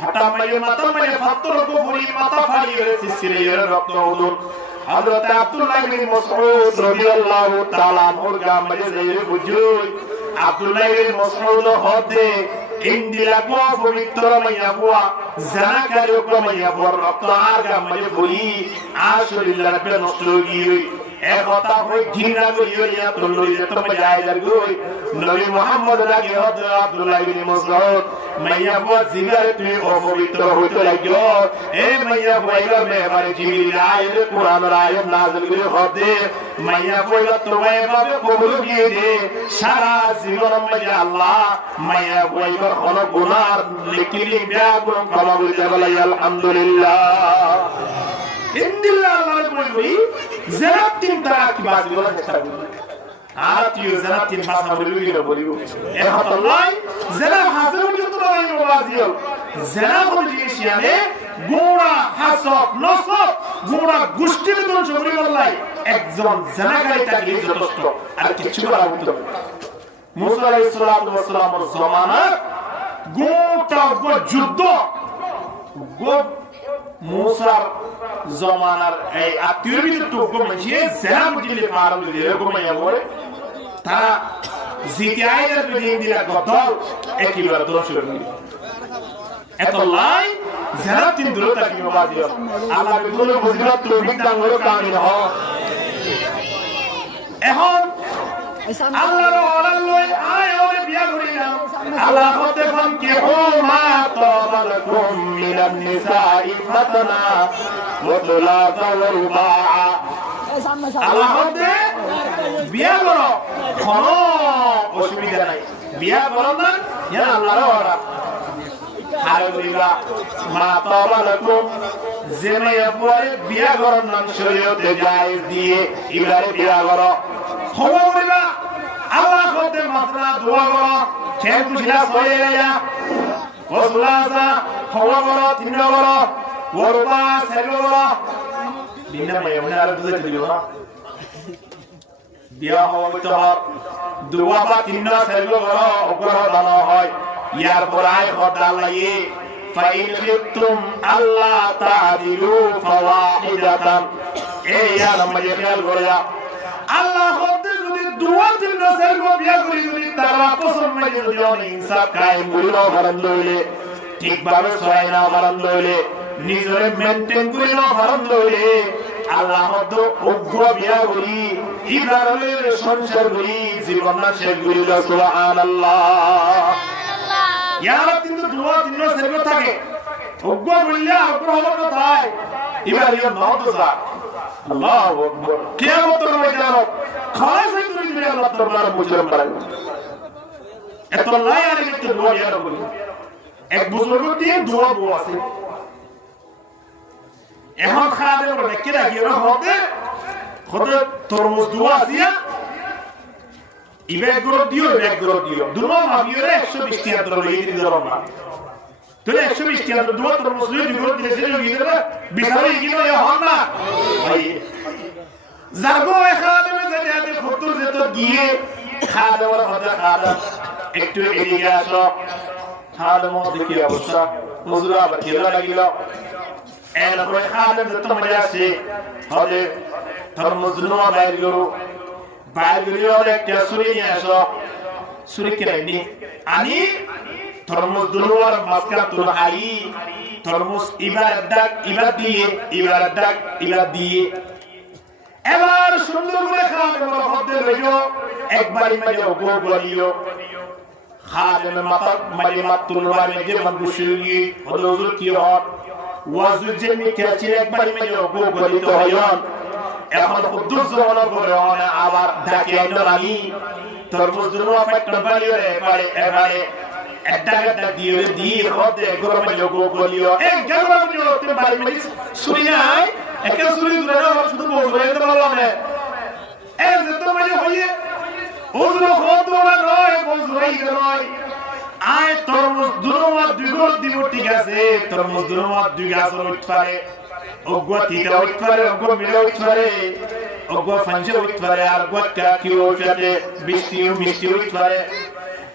হঠাৎ মাথা মারে পাত্তর কো পুরি মাথা ফাড়িয়ে সিসিরে রক্ত উদুন হযরত আব্দুল্লাহ ইবনে মাসউদ রাদিয়াল্লাহু তাআলা ওর গামে যাইরে বুঝুই আব্দুল্লাহ ইবনে মাসউদ হতে ইন্দিলা কো পবিত্র মাইয়া বুয়া জানা কারে কো মাইয়া বুয়া রক্ত আর গামে বলি আর শরীর লাগবে নষ্ট হই কথা কই ঘৃণা করিও ইয়া তুলুই তো মুজাহিদার কই নবী মুহাম্মদ লাগে হযরত আব্দুল্লাহ ইবনে মাসউদ মাইয়া বুয়া জিগারে তুই অপবিত্র হইতে লাগিও এ মাইয়া বুয়া মেহরবানি জিবরিল আয়াতে কুরআনের আয়াত নাযিল করে হদে মাইয়া বুয়া তোমায় ভাবে কবুল দিয়ে দে সারা জীবন মধ্যে আল্লাহ মাইয়া বুয়া হলো গুনাহ লিখিলি বিয়া গুণ ক্ষমা করে বলে আলহামদুলিল্লাহ ইন্দিল্লাহ আল্লাহর কই জানাতিন তারা কি বাজি বলা চেষ্টা করবে আর তুই জানাতিন ভাষা বলিও এখন আল্লাহ জানা হাসর পর্যন্ত বলাই বাজিও জানা বলি জিনিসিয়ানে গোড়া হাসব নসব গোড়া গোষ্ঠীর ভিতর জড়ি বলাই একজন জানাকারী তাকে যথেষ্ট আর কিছু করা হতো মুসা আলাইহিস সালাতু ওয়াস সালামের জামানা গোটা যুদ্ধ মুসার জমানার এই আত্মীয় ভিতর তো মানুষে জেনা বুঝলে পারো এরকম বলে তারা জিতে আইনের বিদিন দিলা গদল একইবার দোষ এত লাই জেনা তিন দূরতা কি বাজি আল্লাহ বিগুলো বুঝলা তৌফিক দান করে কামিল হ এখন আল্লাহর অর্ডার লই আয় ওরে বিয়া করিলাম আল্লাহ হতে ফোন কি হুমা তাবালাকুম মিনান নিসাই মাতনা ওয়া তুলাতা ওয়া রুবা আল্লাহ হতে বিয়া করো কোনো অসুবিধা নাই বিয়া করো না ইয়া আল্লাহর অর্ডার হারুলিলা মা তাবালাকুম জেমায়া পরে বিয়া করো নাম শরীয়তে জায়েজ দিয়ে ইবারে বিয়া করো খবর করিবা আল্লাহ হতে মাত্রা দোয়া করো খেল বুঝিলা সয়েয়া ওসলাসা খবর করো তিন করো ওরবা সেল করো দিন মাইমুনা আর বুঝাইতে দিও না বিয়া হইতে হর দোয়া বা তিন সেল করো ওপর দান হয় ইয়ার পরায় খোদা লাগি ফাইন খিফতুম আল্লাহ তাদিলু ফাওয়াহিদাতান এই আর মাঝে খেয়াল করিয়া আল্লাহ হতে যদি দুয়া দিন সেল গো বিয়া করি যদি তারা পছন্দ লাগে যদি অনেক ইনসাফ কায়েম করিলো ভারত লইলে ঠিকভাবে সহায় না ভারত লইলে নিজরে মেইনটেইন করিলো ভারত লইলে আল্লাহ হতে উগ্র বিয়া করি ইব্রাহিমের সংসার করি জীবন না শেষ করিল সুবহানাল্লাহ ইয়ার কিন্তু দুয়া দিন সেল গো থাকে উগ্র বললে উগ্র হলো কোথায় ইব্রাহিম নওতসা আল্লাহু আকবার কিয়ামতের ময়দানে খালাস হয়ে দিবে আল্লাহ তাআলা মুজরিম বানাই এত লাই আর একটু দোয়া দিয়া করি এক বুজুর্গ দিয়ে দোয়া বো আছে এখন খাদে বলে কি রাখি ওরা হবে খোদা তরমুজ দোয়া আছে ইবে গ্রো দিও দুনো মাবিরে 120 টাকা ধরে এই দিন ধরো না তোরে 120 টাকা দোয়া তরমুজ দিও দিলে সে দিবে বিছারে গিনো এ হন না ভাই জাগো খাদে মে যেতে খুতুর যেত গিয়ে খাদে ওরা হদা খাদা একটু এদিকে আসো খাদে মধ্যে কি অবস্থা হুজুর আবার খেলা লাগিল এর পরে খাদে যত মজা আসে হদে তরমুজ নোয়া বাইর করো একটা সুরি নিয়ে আসো সুরি কেনি আনি তরমুজ দুনোয়ার মাসকা তুল আই তরমুজ ইবার দিয়ে এবার সুন্দর করে খাবে মধ্যে লইও একবারই মাঝে গো গলিও খাবে মাঝে মাতুল ওয়ারে যে মনবুশি হুজুর কি হট ওয়াজু যে মিকেছি একবারই মাঝে গো গলিত হয়ন এখন কুদ্দুস ওয়ালা করে আবার ডাকে আইনো লাগি তরমুজ দুনোয়া পেটন বালিও এবারে একটা দিয়ে হতে গরমে লোগো গলিও এই গরমে তে বাড়ি মানে সুরি নাই একে সুরি দূরে না শুধু বলবো এটা বললাম না এই যে তো মানে হইয়ে ওজুর হতো না নয় বজরাই নয় আয় তরমুজ দুনোয়া দুগো দিব ঠিক আছে তরমুজ দুনোয়া দুই গাছ উঠপারে ওগো তিতা উঠপারে ওগো মিলে উঠপারে ওগো ফাঞ্জে উঠপারে আর গোটা কি ওঠে মিষ্টি উঠপারে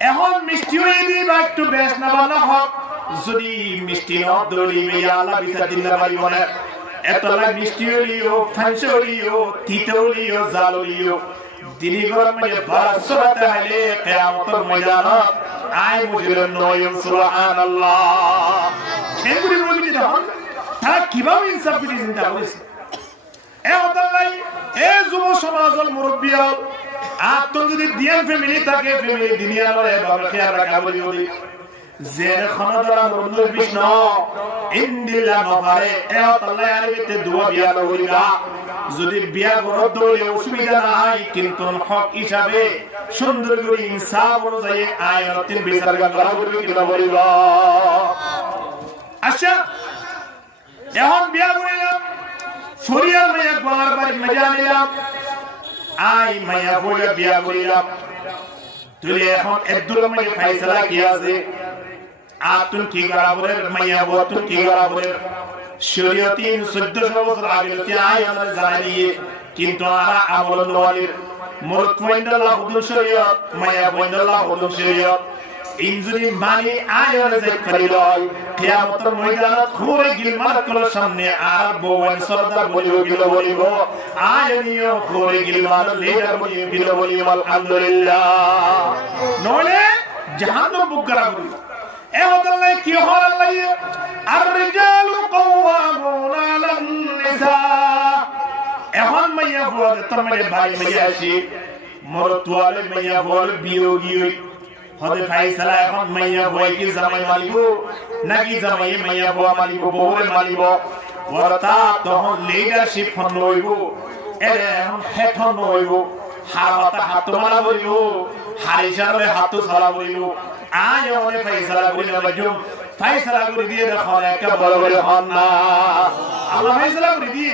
এখন মিষ্টি হয়ে দিবা একটু বেশ না বানা হোক যদি মিষ্টি হোক দলিবে আল্লাহ বিচার দিন না পারিব না এতলা মিষ্টি হলিও ফাঁসে হলিও তিতে হলিও জাল হলিও দিলি গরম মানে বারসরাতে হলে কিয়ামতের ময়দানত আয় মুজরিম নয়ম সুবহানাল্লাহ এগুলি বলি দিলাম তা কিভাবে ইনসাফ করে চিন্তা করেছে এ হতালাই এই যুব সমাজল মুরব্বী আর তো যদি দিয়ান ফ্যামিলি থাকে ফ্যামিলি দুনিয়া লয় বাবা খেয়াল রাখা বলি বলি যে খনদরা মুরব্বী বিষ্ণু ইন্দিল্লা নফারে এ আল্লাহ আরবিতে দুয়া বিয়া লইলা যদি বিয়া করো দলে অসুবিধা নাই কিন্তু হক হিসাবে সুন্দর করে ইনসাফ অনুযায়ী আয়াতিন বিচার করা করবে কিনা বলিবা আচ্ছা এখন বিয়া করিলাম শরিয়ার মাইয়া গোয়ার বাড়ি মজা নিলাম আই মাইয়া বইয়া বিয়া করিলাম তুই এখন একদুর মাইয়া ফাইসালা কি আছে আতুন কি গরাবরের মাইয়া বতুন কি গরাবরের শরীয়তিন 1400 বছর আগে তে আয় আমরা জানিয়ে কিন্তু আমরা আমল নওয়ালির মুরত ওয়াইন্দাল্লাহ হুদুর শরীয়ত মাইয়া ওয়াইন্দাল্লাহ হুদুর শরীয়ত ইনজুরি মানি আয়র যে করিলয় কিয়ামতের ময়দানত খুরে গিলমার কল সামনে আর বওয়ান সরদার বলিব গিল বলিব আয়নিও খুরে গিলমার লেডার বলিব আলহামদুলিল্লাহ নলে জাহান্নাম বুকরা বলিব এ হদাল্লাহ কি হল আল্লাহ আর রিজালু কওয়ামুনা আলান নিসা এখন মাইয়া বল তোমারে ভাই মাইয়া আসি মরতুয়ালে মাইয়া বল বিয়োগী হদে ফাইসালা এখন মাইয়া বয় কি জামাই মালিব নাকি জামাই মাইয়া বয়া মালিব বউরে মালিব ওরতা তখন লিডারশিপ হন হইব এরে এখন হেড হন হইব হাওয়াতা হাত মারা বলিব হারিসারে হাত সালা বলিব আয় ওরে ফাইসালা বলিব বাজুম ফাইসালা করে দিয়ে দেখো একটা বড় বড় হন না আল্লাহ ফাইসালা করে দিয়ে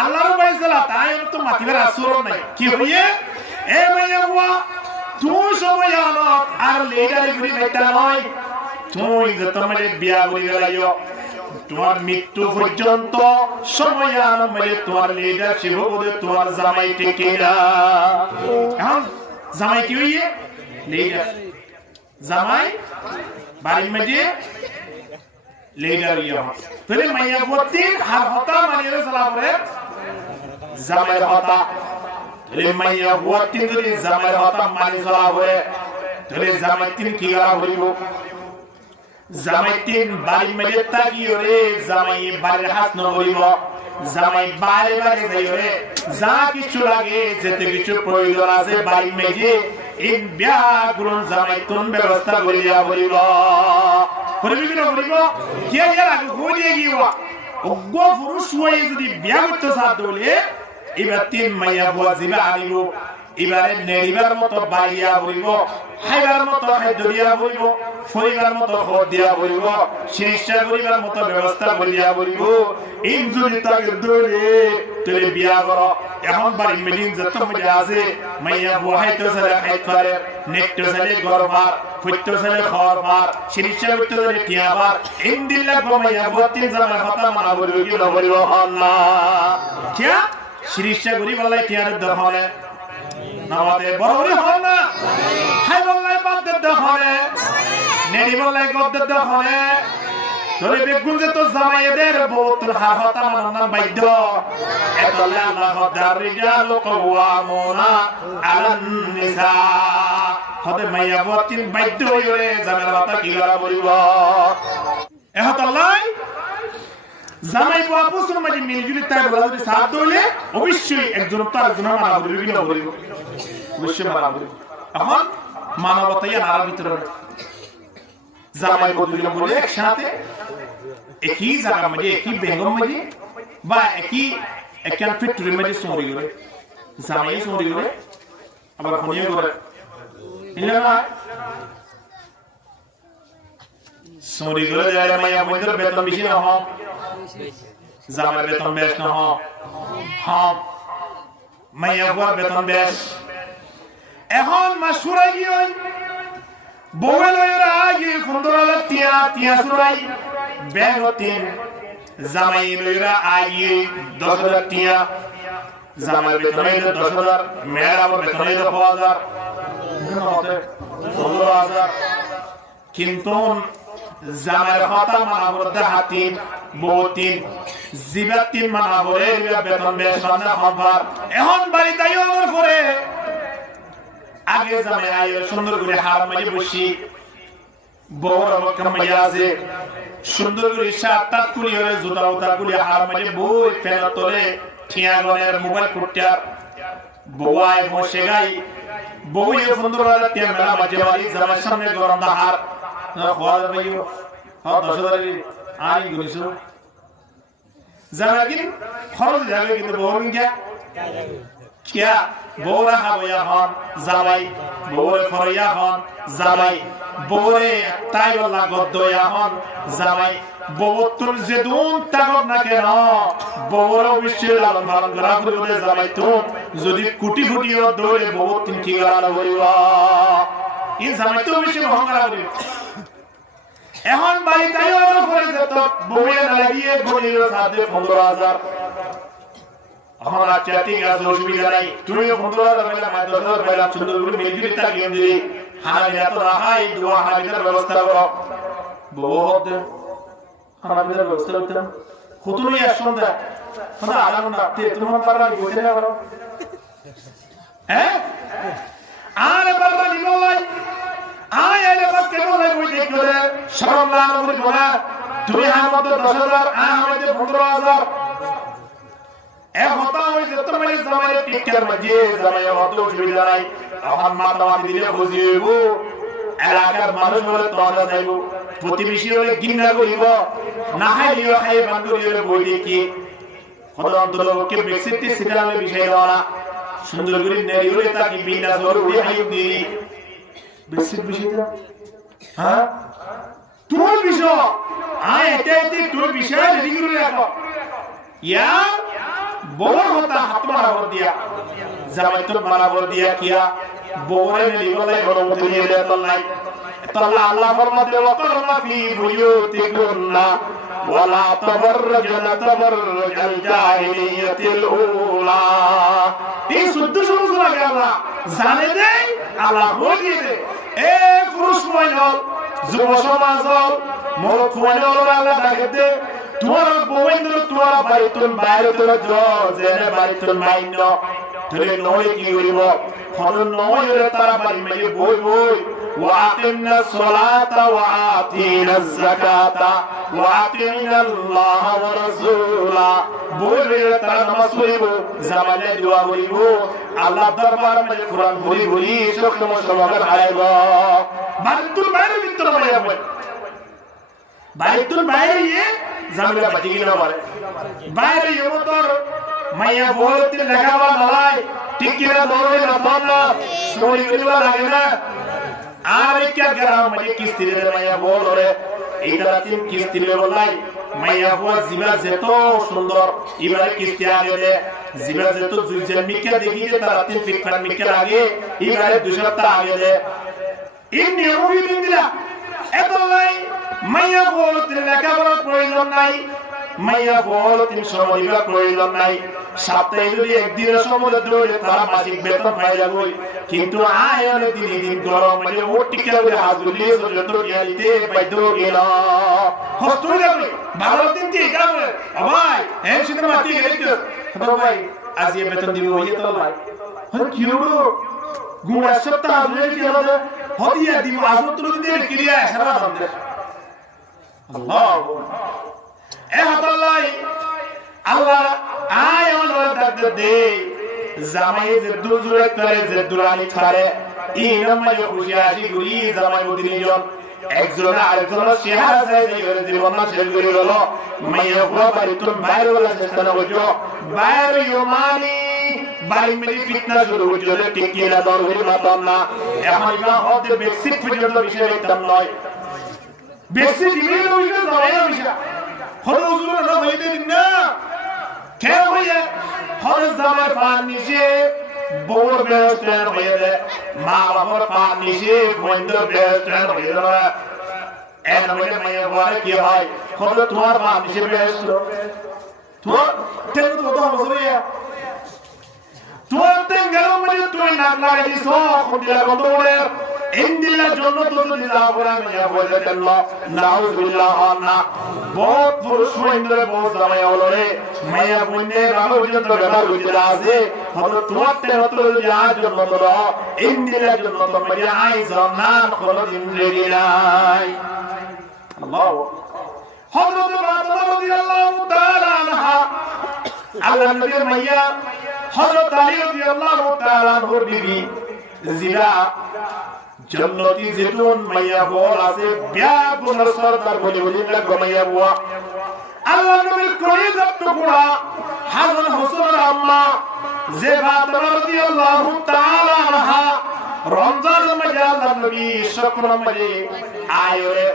আল্লাহর ফাইসালা তাই তো মাতিবার আসর নাই কি হইয়ে এ মাইয়া বয়া তুই সময় আনো আর লিডার গুলি বেটা নয় তুই যে তোমার বিয়া বলি গেলাইও তোমার মৃত্যু পর্যন্ত সময় আনো মানে তোমার লিডার শিব বলে তোমার জামাই টিকে না এখন জামাই কি হইয়ে লিডার জামাই বাড়ির মধ্যে লিডার ইয়া তাহলে মাইয়া বত্তি আর হতা মানে সালামরে জামাই হতা তাহলে মাইয়া বত্তি যদি জামাই হতা মানে সালামরে তাহলে জামাই তিন কি করা হইব জামাই তিন বাড়ির মধ্যে তাকিও রে জামাই বাড়ির হাত ন হইব জামাই বাইরে বাইরে যাইও রে যা কিছু লাগে যেতে কিছু প্রয়োজন আছে বাড়ির মধ্যে ইন ব্যাগুন জামাই তুন ব্যবস্থা করিয়া বলিব করবি না বলিব কে এর আগে হইয়ে গিয়া অজ্ঞ পুরুষ হয়ে যদি বিয়া করতে সাধ্য হলে এবার তিন মাইয়া বুয়া জিবা আনিব এবারে নেড়িবার মতো বাড়িয়া বলিব খাইবার মতো খাদ্য দিয়া বলিব ফরিবার মতো খদ দিয়া বলিব চিকিৎসা করিবার মতো ব্যবস্থা করিয়া বলিব ইনজুরি তাকে দৌড়ে তুই বিয়া কর এখন বাড়ির মিটিং যত মজা আছে মাইয়া বুয়া হাইতে সালে খাইত পারে নেকটো সালে গরবার ফুটটো সালে খরবার চিকিৎসা করতে সালে টিয়াবার ইনদিল্লা মাইয়া বুয়া তিন জামার কথা মানা বলিব কি না বলিব না কি চিকিৎসা করি বলাই টিয়ার দহলে নামাতে বড়ই হয় না হাই বললাই বাদে দহলে নেড়ি বললাই গদ্দে দহলে তোরে বেগুন যে তো জামাইদের বহুত হাহতা মাননা বাইদ এতলা আল্লাহ দারিজাল কওয়ামুনা আলান নিসা হদে মাইয়া বতিন বাইদ হইরে জামের কথা কি করা বলিব এহতাল্লাই জামাই বুয়া পুসুর মাঝে মিলজুলি তাই বলা যদি সাথ হইলে অবশ্যই একজন তার গুনাহ মানা বলিব কি না বলিব অবশ্যই মানা বলিব এখন মানবতাই আর ভিতরে জামাই বদুলিয়া বলে একসাথে একই জায়গা মধ্যে একই বেঙ্গম মধ্যে বা একই একখান ফ্যাক্টরির মধ্যে সরি করে জামাই সরি করে আবার ফোনিও করে ইল্লা সরি করে যায় মাইয়া বইদের বেতন বেশি না হয় জামাই বেতন বেশ না হয় হ্যাঁ মাইয়া বুয়ার বেতন বেশ এখন মাসুরাই গিয়ে বউয়ে লইরা আগে 15,000 টিয়া সুরাই বেগতিন জামাই লইরা আগে 10,000 টিয়া জামাই বেতন 10,000 মেয়ের আবার বেতন 10,000 15,000 কিন্তু জামাই কথা মানা বলতে হাতিন বউতিন জিবাতিন মানা বলে বেতন বেশ না হবার এখন বাড়ি তাইও আমার পরে আগে জামাই আয় সুন্দর করে হার মাঝে বসি বউর কামাইয়া আছে সুন্দর করে শার্টটা তুলি হয়ে জুতা উতা তুলি হার মাঝে বই ফেলা তোলে ঠিয়া গনের মোবাইল কুটিয়া বউয়ায় বসে গাই বউয়ে 15,000 টাকা মেলা বাজে বাড়ি জামার সামনে গরম দাহার খোয়ার ভাইও 10,000 আই গুনিছো জামাগিন খরচ যাবে কিন্তু বউর কিয়া বউরা হাবয়া হন জামাই বউরে ফরিয়া হন জামাই বউরে তাই বলা গদ্দয়া হন জামাই বউতুল জেদুন তাগব না কেন বউর অবশ্যই লালন পালন করা করে জামাই তো যদি কুটি ফুটিও দৌড়ে বউ তিন কি গালা করিবা এই জামাই তো অবশ্যই ভঙ্গা করিব এখন বাড়ি তাইও করে যেত বউয়ে লাগিয়ে গনির সাথে 15,000 এখন আচ্ছা ঠিক আছে অসুবিধা নাই তুমি 15,000 পেলাম 10,000 পেলাম সুন্দর করে মিলজুলি তাকিয়ে দিলি হানাবিরা তো রাখাই দোয়া হানাবিদের ব্যবস্থা করো বউ হতে হানাবিদের ব্যবস্থা করতে খুতুনই আসুন দা মানে আলাম না তোমার পারবা বইতে না করো হ্যাঁ আরে পারবা নিলো ভাই আয় আইলে বাদ কেন লাই বই দেখো রে শরম না করে বলা তুমি আমার 10,000 আমাদের 15,000 হতা হয়েছে তোমার জামাই টিকার মাঝে জামাই অত অসুবিধা নাই এখন মাতামাতি দিলে বুঝি হইব এলাকার মানুষ বলে তোমরা যাইব প্রতিবেশী হলে ঘৃণা করিব না খাইলেও খাই বান করিলে বই দেখি অন্তরকে বেক্সিটি সিনালে বিষয় দেওয়া সুন্দর করে নেড়ি হলে তাকে বিনা জোর উড়ে হাইব দিই বেক্সিট বিষয়টা হ্যাঁ তোর বিষয় আয় এতে তোর বিষয় রেডি করে রাখো ইয়া বউর হতা হাত বরাবর দিয়া জামাই তো বরাবর দিয়া কিয়া বউরে মিলি বলে অনুমতি নিয়ে দেত নাই তাআলা আল্লাহ ফরমাতে ওয়াকরনা ফি বুয়ুতিকুন্না ওয়ালা তাবাররাজনা তাবাররাজাল জাহিলিয়াতিল উলা এই শুদ্ধ শুরু লাগে আল্লাহ জানে দে আল্লাহ বলে দে এ পুরুষ মহিলা যুব সমাজ মূর্খ মহিলা আল্লাহ ডাকে দে তোমার বউইন্দ্র তোমার বাইতুল বাইতুল জেনে বাইতুল মাইন্য ধরে নয় কি করিব ফলে নয় হলে তারা বাড়ি মেয়ে বই বই ওয়াকিমনা সালাতা ওয়াতিনাজ যাকাতা ওয়াতিনাল্লাহ ওয়া রাসূলা বই হলে তারা নামাজ পড়িব জামানে দোয়া করিব আল্লাহ দরবার মে কুরআন পড়ি পড়ি সকল সমাগত আইব বাইতুল বাইরের ভিতরে মাইয়া বই বাইতুল বাইরে জামিলা বাজি গিলা পারে বাইরে ইমতর মাইয়া বলতে লাগাবা নলাই টিকিরা দৌড়ে না পানা সোই করিবা লাগে না আর কি গ্রাম মানে কিস্তি রে মাইয়া বলরে এইটা তিন কিস্তি রে বলাই মাইয়া হওয়া জিবা যেত সুন্দর এবারে কিস্তি আগে দে জিবা যেত জুইজে মিকে দেখি যে তারা তিন ফিকফান মিকে লাগে এবারে 2 সপ্তাহ আগে দে এমনি ওই দিন দিলা এত লাই মাইয়া বলতে লেখাপড়ার প্রয়োজন নাই মাইয়া বলতে সময়ের প্রয়োজন নাই সপ্তাহে যদি একদিনের সময় দৌড়ে তার মাসিক বেতন পাই যাবে কিন্তু আয় অনেক দিন গরম মানে ও টিকা করে হাজগুলি যত রিয়ালিতে বাধ্য গেল হস্তুই যাবে ভালো দিন কি কামে ভাই হ্যাঁ সেটা মাটি গেলে তো ভাই আজ এই বেতন দিবে হইয়ে তো ভাই হন কি হলো গুড়া সপ্তাহ ধরে কি হলো হদিয়া দিব আজত দিন ক্রিয়া সারা বন্ধ আল্লাহ এ হাতাল্লাই আল্লাহ আয় ওনার দাদ দে জামাই যে দুজুরে করে যে দুরানি ছাড়ে ইনামাই খুশি আসি গুরি জামাই বদিনিজন একজন আরেকজন শেহার আছে যে জীবন না শেষ করে গেল মাইয়া বাড়ি তো বাইরে বলা চেষ্টা না করছো বাইরে ইমানি বাড়ি মেলি ফিতনা শুরু হচ্ছে টিকিলা দর হয়ে মাতাম না এখন ইমা হতে বেসিক পর্যন্ত বিষয় একদম নয় বেশি দিবেন ওইটা দাঁড়ায় ওইটা হলো হুজুর না হইতে দিন না কে হইয়া হরজ জামার পান নিচে বউর বেস্টেন হয়ে দে মা বাবার পান নিচে বন্ধুর বেস্টেন হয়ে দে এর মধ্যে মাইয়া বলে কি হয় হলো তোমার পান নিচে বেস্ট তোমার তেল তো তো মজরিয়া তোমার তেল গেল মানে তুই নাক লাগাই দিছো খুদিলা বন্ধুরে ইন্দিলার জন্য তো যদি যাও করে মাইয়া বলে দেন নাউজুবিল্লাহ না বহুত পুরুষ মহিলা বহুত জামাই হলরে মাইয়া বনে রাম পর্যন্ত ব্যবহার করতে আছে হলো তোমার তেল তো যদি আজ জন্য তো ইন্দিলার জন্য তো মাইয়া আই জান্নাত খলদিন রেগিলাই আল্লাহ হযরত ফাতিমা রাদিয়াল্লাহু তাআলা আনহা আল্লাহ নবীর মাইয়া হযরত আলী রাদিয়াল্লাহু তাআলা আনহুর বিবি জিরা জন্নতি জিতুন মাইয়া বল আছে বিয়া গুনার সরদার বলি বলি না গমাইয়া বুয়া আল্লাহ নবীর কলিজার টুকরা হাসান হোসেনের আম্মা যে ফাতেমা রাদিয়াল্লাহু তাআলা আনহা রমজানের মাঝে আল্লাহ নবী শুকরান মাঝে আয়ে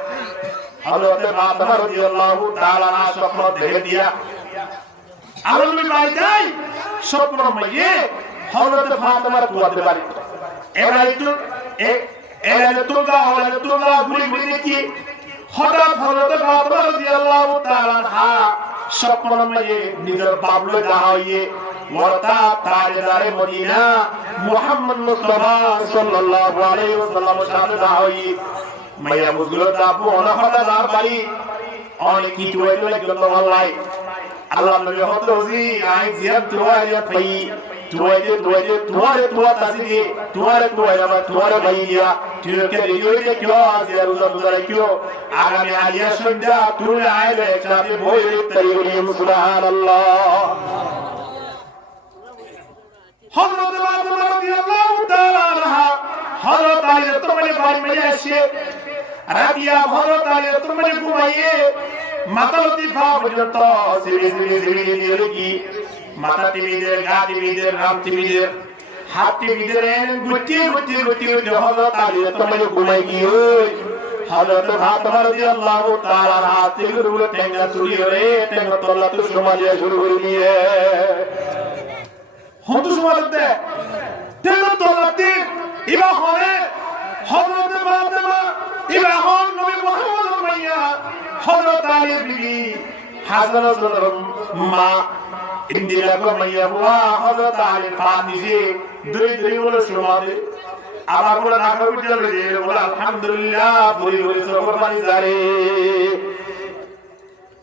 হযরত ফাতেমা রাদিয়াল্লাহু তাআলা আনহা স্বপ্ন দেখে দিয়া আল্লাহ নবী বাইদাই শুকরান মাঝে হযরত ফাতেমা তুয়াতে পারি এবারে তোমরা ঘুরে ঘুরে দেখি হঠাৎ হযরত ফাতেমা রাদিয়াল্লাহু তাআলা আনহা স্বপ্নের মাঝে নিজের বাবলে দাঁড়িয়ে ওয়াতা তাজদারে মদিনা মুহাম্মদ মুস্তাফা সাল্লাল্লাহু আলাইহি ওয়াসাল্লামের সাথে দাঁড়িয়ে মাইয়া বুঝলো দাবু অনাহতা দার বাড়ি অনেক কিছু হইতে লাগলো তো আল্লাহ আল্লাহ নবী হতজি আই জিয়াদ তোয়া পাই तुआरे तासीदी तुआरे तुआरा तुआरे भैया तुके रियोइले क्यों आजिया रुज़ा क्यों आगामी आलिया शुद्धा तुले आए चाहे बोले तरीक़े सुभान अल्लाह हज़रत फातिमा रज़ियल्लाहु ताआला अन्हा हज़रत आली तुम्हारे बारे में ऐसे राबिया हज़रत आली तुम्हारे घुमाइए माता लतीफा पर्यंत सिरी नियोगी মাথা টিভিদের গা টিভিদের রাম টিভিদের হাত টিভিদের গুটি গুটি গুটি গুটি হযরত আলী তোমাকে ঘুমাই গিয়ে হযরত ফাতেমা রাদিয়াল্লাহু তাআলা হাত গুলো টেঙ্গা চুরি রে টেঙ্গা তোলা তো সমাজে শুরু করে নিয়ে হতো সমাজতে টেঙ্গা তোলাতে ইবা হরে হযরত ফাতেমা ইবা হন নবী মুহাম্মদ মাইয়া হযরত আলী বিবি হাসান রাদিয়াল্লাহু মা इंदिरा को मैया हुआ हज़रत आली फानी जी दुई बोले शुमारे आबार बोला नाका बिटल रे बोला अल्हम्दुलिल्लाह पूरी पूरी सबर पानी जारे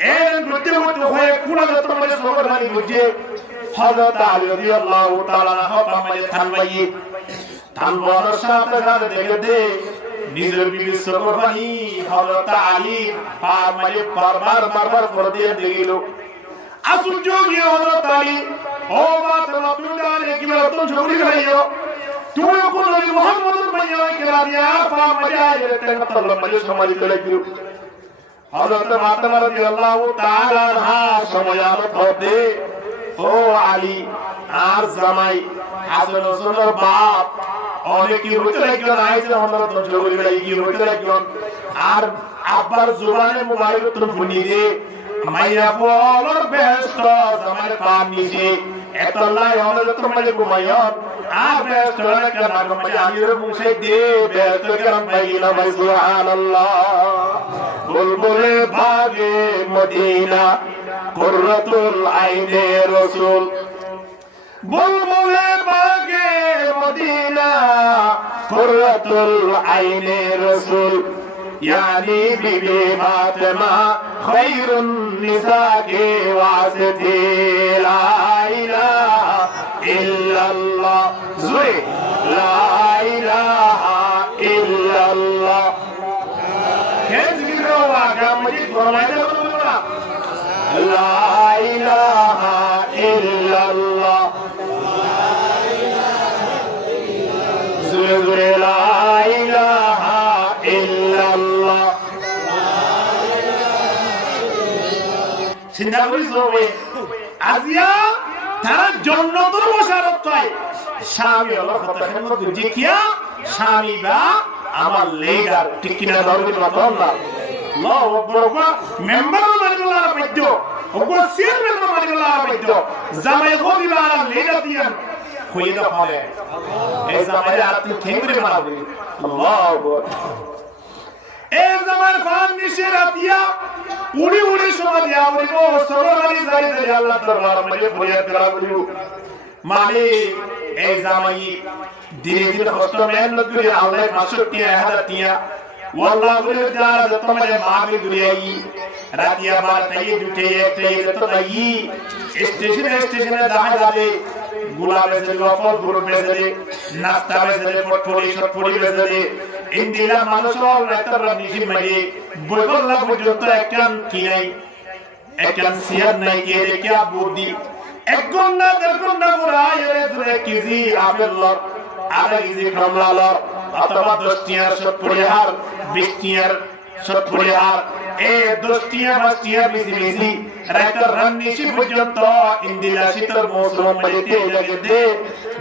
एन गुत्ते गुत्ते होए पूरा तो मेरे सबर पानी बुझे हज़रत आली रज़ियल्लाहु ताआला अन्हु पामे थानवाई थानवार साथे साथे देखे दे নিজের বিবি সবার পানি হযরত আলী পামারে বারবার করে দিয়ে দিল আসুন যোগী হযরত আলী ও ফাতেমা তুমি জানে কি বলো তুমি ঝগড়ি করিও তুমি কোন নবী মুহাম্মদের মাইয়া কেলা দিয়া পামারে আয়ে তেন তল্লা মাঝে সমাজ চলে গিয়ে হযরত ফাতেমা রাদিয়াল্লাহু তাআলা আনহা সময় আরত হতে ও আলী আর জামাই হাসান হোসেনের বাপ অনেক কি হইতে লাগলো আইছে হযরত ঝগড়ি লাগি হইতে লাগলো আর আব্বার জুবানে মোবাইল তো ফোনি দে মাইয়া বলর বেহেশত জামাই পানি দে এতলাই হলো তোমারে ঘুমাইয়ন আর বেহেশত কেন ঘুমাই আমির মুছে দে বেহেশত কেন পাইলা ভাই সুবহানাল্লাহ বুলবুলে ভাগে মদিনা কুররাতুল আইনে রাসূল বুলবুলে ভাগে মদিনা কুররাতুল আইনে রাসূল यानी बीबी फातिमा खैरुन निसा के वास्ते ला इलाहा इल्लल्लाह जुए ला इलाहा इल्लल्लाह कैसे गिरो आगा मुझे फरमाया बोलना ला इलाहा इल्लल्लाह जुए जुए ला इलाहा ইল্লাল্লাহ চিন্তা করিস হবে আজিয়া তারা জান্নাতের বশারত পায় স্বামী হলো খতখের মধ্যে জিকিয়া স্বামী বা আমার লেগার ঠিক কিনা ধরবে মাত্র না আল্লাহু আকবার মেম্বার মানিগুলা বৈদ্য ওগো চেয়ারম্যান মানিগুলা বৈদ্য জামাই খদিবা লেগা দিয়ান কইরা পারে এই জামাই আর তুই খেঙ্গরে মারবে আল্লাহু আকবার এই জামার ফান নিশিরাতিয়া উড়ি উড়ি সময় দিয়া উড়ি গো সরলানি যাই দে আল্লাহ দরবার মধ্যে ফরিয়াদ করা করিও মালিক এই জামাই দিনে দিনে কষ্ট মেহনত করে আল্লাহ 500 টিয়া والله بره دار تمہارے ماغ گریائی راتیا بار تئی جٹے تئی تو تئی স্টেশনে দেখা যাবে গোলা বেজে লফল গুড় বেজে নাস্তা বেজে ফটফটি বেজে ইন্দিলা মানুষের রাতের নিশি মারি বইগল্লা পর্যন্ত একখান কি নাই একখান সিয়ার নাই কে রে কি বুদ্ধি এক ঘন্টা দেড় ঘন্টা পড়ায় কেজি আপেল লর, আধা কেজি কমলা লর, অথবা 10 টিয়ার 70 হার, 20 টিয়ার 70 হার, এই 10 টিয়া 20 টিয়া বেশি রাইতের রান্নিশি পর্যন্ত ইন্দিলা শীতল মৌসুম মধ্যে লাগে দে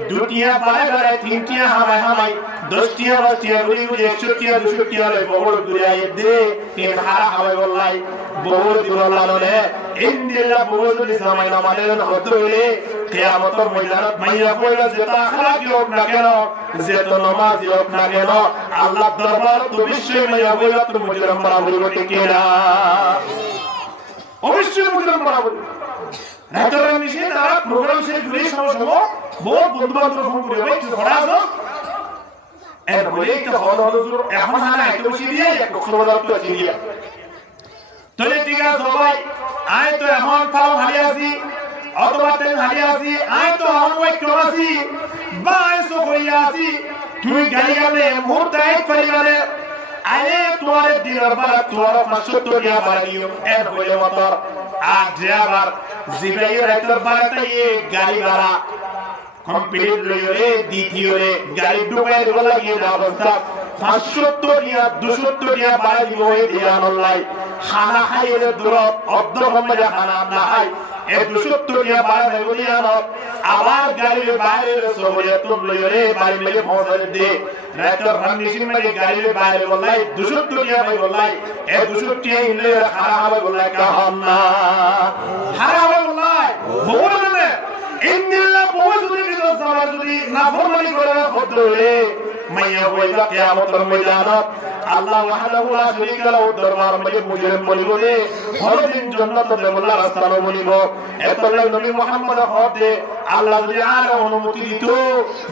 2 টিয়া বারে 3 টিয়া হামাই 10 টিয়া 20 টিয়া গুলি 100 টিয়া 200 টিয়া রে বড় দুরিয়ায় দে তিন হারা হামাই বললাই বহু দিবলালে ইন্দিলা বহু যদি সময় না মানে হতো হইলে কিয়ামতের ময়দানত মাইয়া কইলা যেটা আখরাত হোক না কেন যেটা নামাজ হোক না কেন আল্লাহ দরবার তো বিশ্বই মাইয়া কইলা তো মুজরাম বরাবর বটে কেনা অবশ্যই মুজরাম বরাবর রাতের নিশে না প্রোগ্রাম শেষ করে সমস্ত বহু বন্ধু বান্ধব ফোন করে ভাই কিছু খড়া আছো এর বলে একটা হল হুজুর এখন হানা একটু বসে দিয়ে এক কক্সবাজার তো আছে দিয়া তোলে ঠিক আছে সবাই আয় তো এখন ফাও হালি আছি অথবা তেল হালি আছি আয় তো অনওয়ে কেউ আছি বা এসো কইয়া আছি তুমি গাড়ি গেলে মুহূর্তে এক পরিবারে আরে তোমার দিনের বারা তোমার 500 টাকা বাড়িও এর বলে মোটর আর ড্রাইভার জিবাই রাতের বারাতে এই গাড়ি ভাড়া কমপ্লিট লইরে দ্বিতীয় রে গাড়ি ডুবাই দেব লাগিয়ে না অবস্থা 500 টাকা 200 টাকা বাড়ি দিব এই দিয়ান অনলাইন খানা খাইলে দূর অর্ধ ঘন্টা খানা না খাই এই 200 টাকা বাড়ি দেব দিয়ান আবার গাড়ির বাইরে সবরে তুম লইরে বাড়ি মেলে পৌঁছালে দে রাতের রান্নিশিন মধ্যে গাড়ির বাইরে বলাই 200 টাকা ভাই বলাই এই 200 টাকা ইনলে খানা হবে বলাই কা হন না হারা হবে বলাই বড় মানে ইন্দিল্লাহ বহুত যদি জামা যদি নাফরমানি করে খদ্দ হইলে মাইয়া কইবা কিয়ামতের ময়দানত আল্লাহ ওয়াহদাহু লা শারীকা লাহু দরবার মধ্যে মুজরিম বলিব রে হরদিন জান্নাত দেবল্লা রাস্তা বলিব এতলে নবী মুহাম্মদ হদে আল্লাহ যদি আর অনুমতি দিত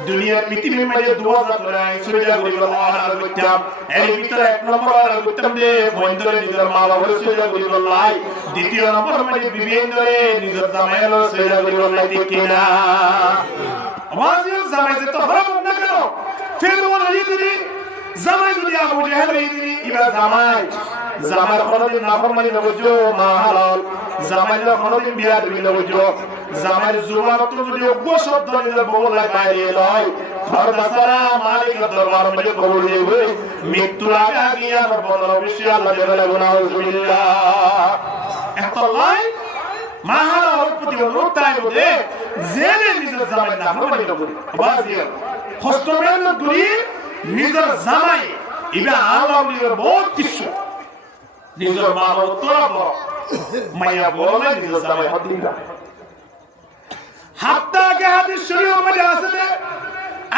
দুনিয়া পৃথিবীর মধ্যে 2000 করে সুবিধা করিব আল্লাহর বিতাম এর ভিতরে এক নম্বর আর বিতাম দে বন্ধরে নিজের মা বাবার সুবিধা করিব লাই দ্বিতীয় নম্বর মধ্যে বিবেন্দরে নিজের জামাইয়ের সুবিধা করিব লাই কিনা ওয়াজিব জামাই যে তো হারাম না কেন ফেরওয়ান ইদিরি জামাই যদি আবু জাহেল ইদিরি ইবা জামাই কোনদিন নাফরমানি নবজো মা হালাল জামাই কোনদিন বিয়াদ নবজো জামাই জুবান তো যদি অজ্ঞ শব্দ নিজের বউলাই বাইরে লয় ফরদাসারা মালিক দরবার মধ্যে কবুল হইবে মৃত্যুর আগে আগিয়া রব্বুল অবশ্যই আল্লাহ জালালে গুনাহুল্লাহ এত লাই মা হালাল প্রতি অনুরোধ তাই বলে জেনে নিজের জামাই নাফরমানি নবজো বাজিয়া খস্তমেন দুই নিজের জামাই ইবা আলাউলির বহুত কিছু নিজের মা বাবা তো মাইয়া বলে নিজের জামাই হদিনা হাত্তা কে হাদিস শরীফের মধ্যে আছে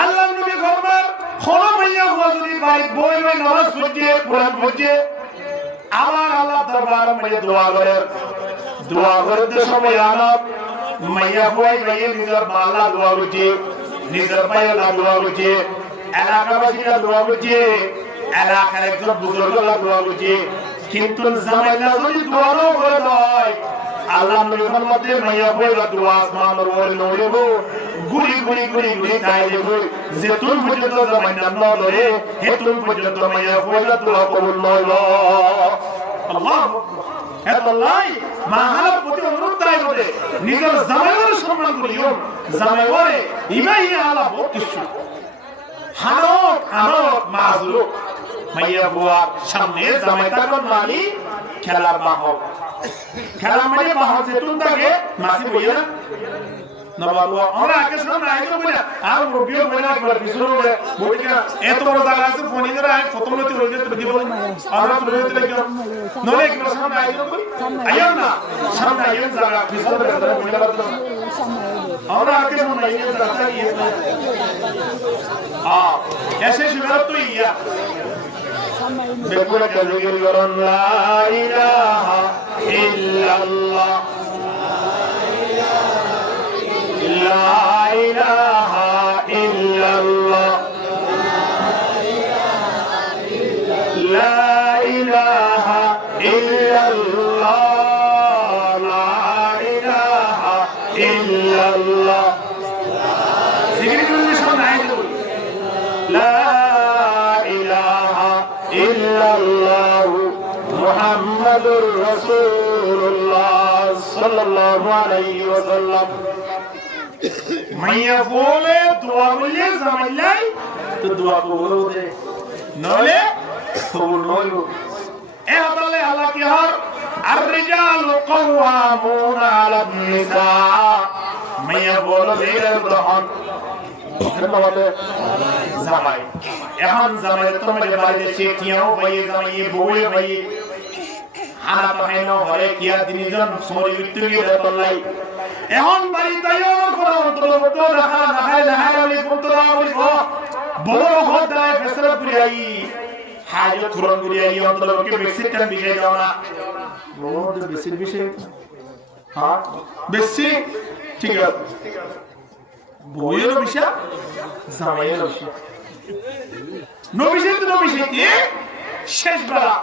আল্লাহর নবী ফরমান কোন মাইয়া যদি ভাই বই নামাজ পড়ে কোরআন পড়ে আমার আল্লাহ দরবারে মধ্যে দোয়া করে যে সময় আনাত মাইয়া বই নিজের মাল্লা দোয়া করছে নিজের মাইয়া দোয়া করছে এলাকাবাসীরা দোয়া করছে এলাকার একজন বুজুর্গরা দোয়া করছে কিন্তু জামাইলা যদি দোয়া না করে দেয় আল্লাহ নবীর মধ্যে মাইয়া বইরা দোয়া আসমানের ওরে নড়িব গুড়ি তাই দেব যে তুই পর্যন্ত জামাইলা না লরে হে তুই পর্যন্ত মাইয়া বইরা দোয়া কবুল নইল আল্লাহ এতলাই মাহার প্রতি অনুরোধ তাই বলে নিজের জামাইয়ের সম্মান করিও জামাইওরে ইমাই আলা বহুত কিছু হারক মাজলুক মাইয়া বুয়ার সামনে জামাই তাকন মানি খেলার বাহক খেলার মানে বাহক যে তুন থাকে মাসি বইয়া নবাবু আমরা আগে সামনে আইতো বলে আর রবিও বইনা করে বিসুরে বইকা এত বড় জায়গা আছে ফোনে ধরে আই ফটোমতি রইতে তো দিব আমরা রইতে লাগি নলে কি সামনে আইতো কই আইও না সামনে আইও জায়গা বিসুরে ধরে বইলা বাদ আমরা আগে সামনে আইও জায়গা ইয়ে ऐसे शिवरात तो ही है बिल्कुल कज़िक्र करन ला इलाहा इल्लल्लाह ला इलाहा इल्लल्लाह ला इलाहा इल्लल्लाह ला इलाहा इल्लल्लाह जिक्र करने सुन आए لا إله إلا الله محمد رسول الله صلى الله عليه وسلم মাইয়া বলে দোয়া বললে জামাইলাই তো দোয়া কবুল হবে নলে কবুল নইব এ হতালে আল্লাহ কি হর আর রিজালু কাওয়ামুনা আলা নিসা মাইয়া বলে এর দহন জামাই এখন জামাই তোমাদের বাড়িতে সে কিয়াও ভাইয়ে জামাইয়ে বউয়ে ভাইয়ে হানা তো হাইনো ঘরে কিয়া দিনজন সমরি মৃত্যু গিয়ে দলাই এখন বাড়ি তাইও কোন অন্তর্ভুক্ত রাখা নাহাই নাহাই আলি কুন্তরা বলি বড় হদায় ফেসলা পুরিয়াই হাজত তুরন পুরিয়াই অন্তর্ভুক্ত বেসিকটা বিষয় দাও না বহুত বেসিক বিষয় হ্যাঁ বেসিক ঠিক আছে বইয়ের বিষয় জামাইয়ের বিষয় নবিশে কি শেষ বেলা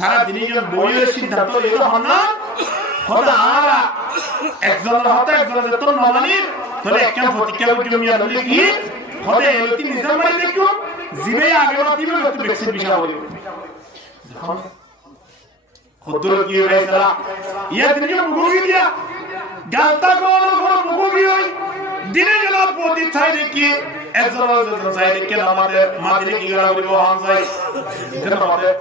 তারা দিনজন বইয়ের সিদ্ধান্ত এলো হন না হতা আর একজন হতা একজন তো নমানির তবে একজন প্রতিজ্ঞা জমিয়া বলি কি হতে এলতি নিজাম মানে দেখো জিবে আগে বাতিবে একটু বেশি বিষয় বলি দেখুন খুদুর কি হয়েছিল ইয়া দিনজন মুগি দিয়া গালতা কোন মুগি হই দিনে জেলা প্রতি চাই দেখি একজন চাই দেখি আমাদের মাদিরে কি করা বলিব হন চাই কেন আমাদের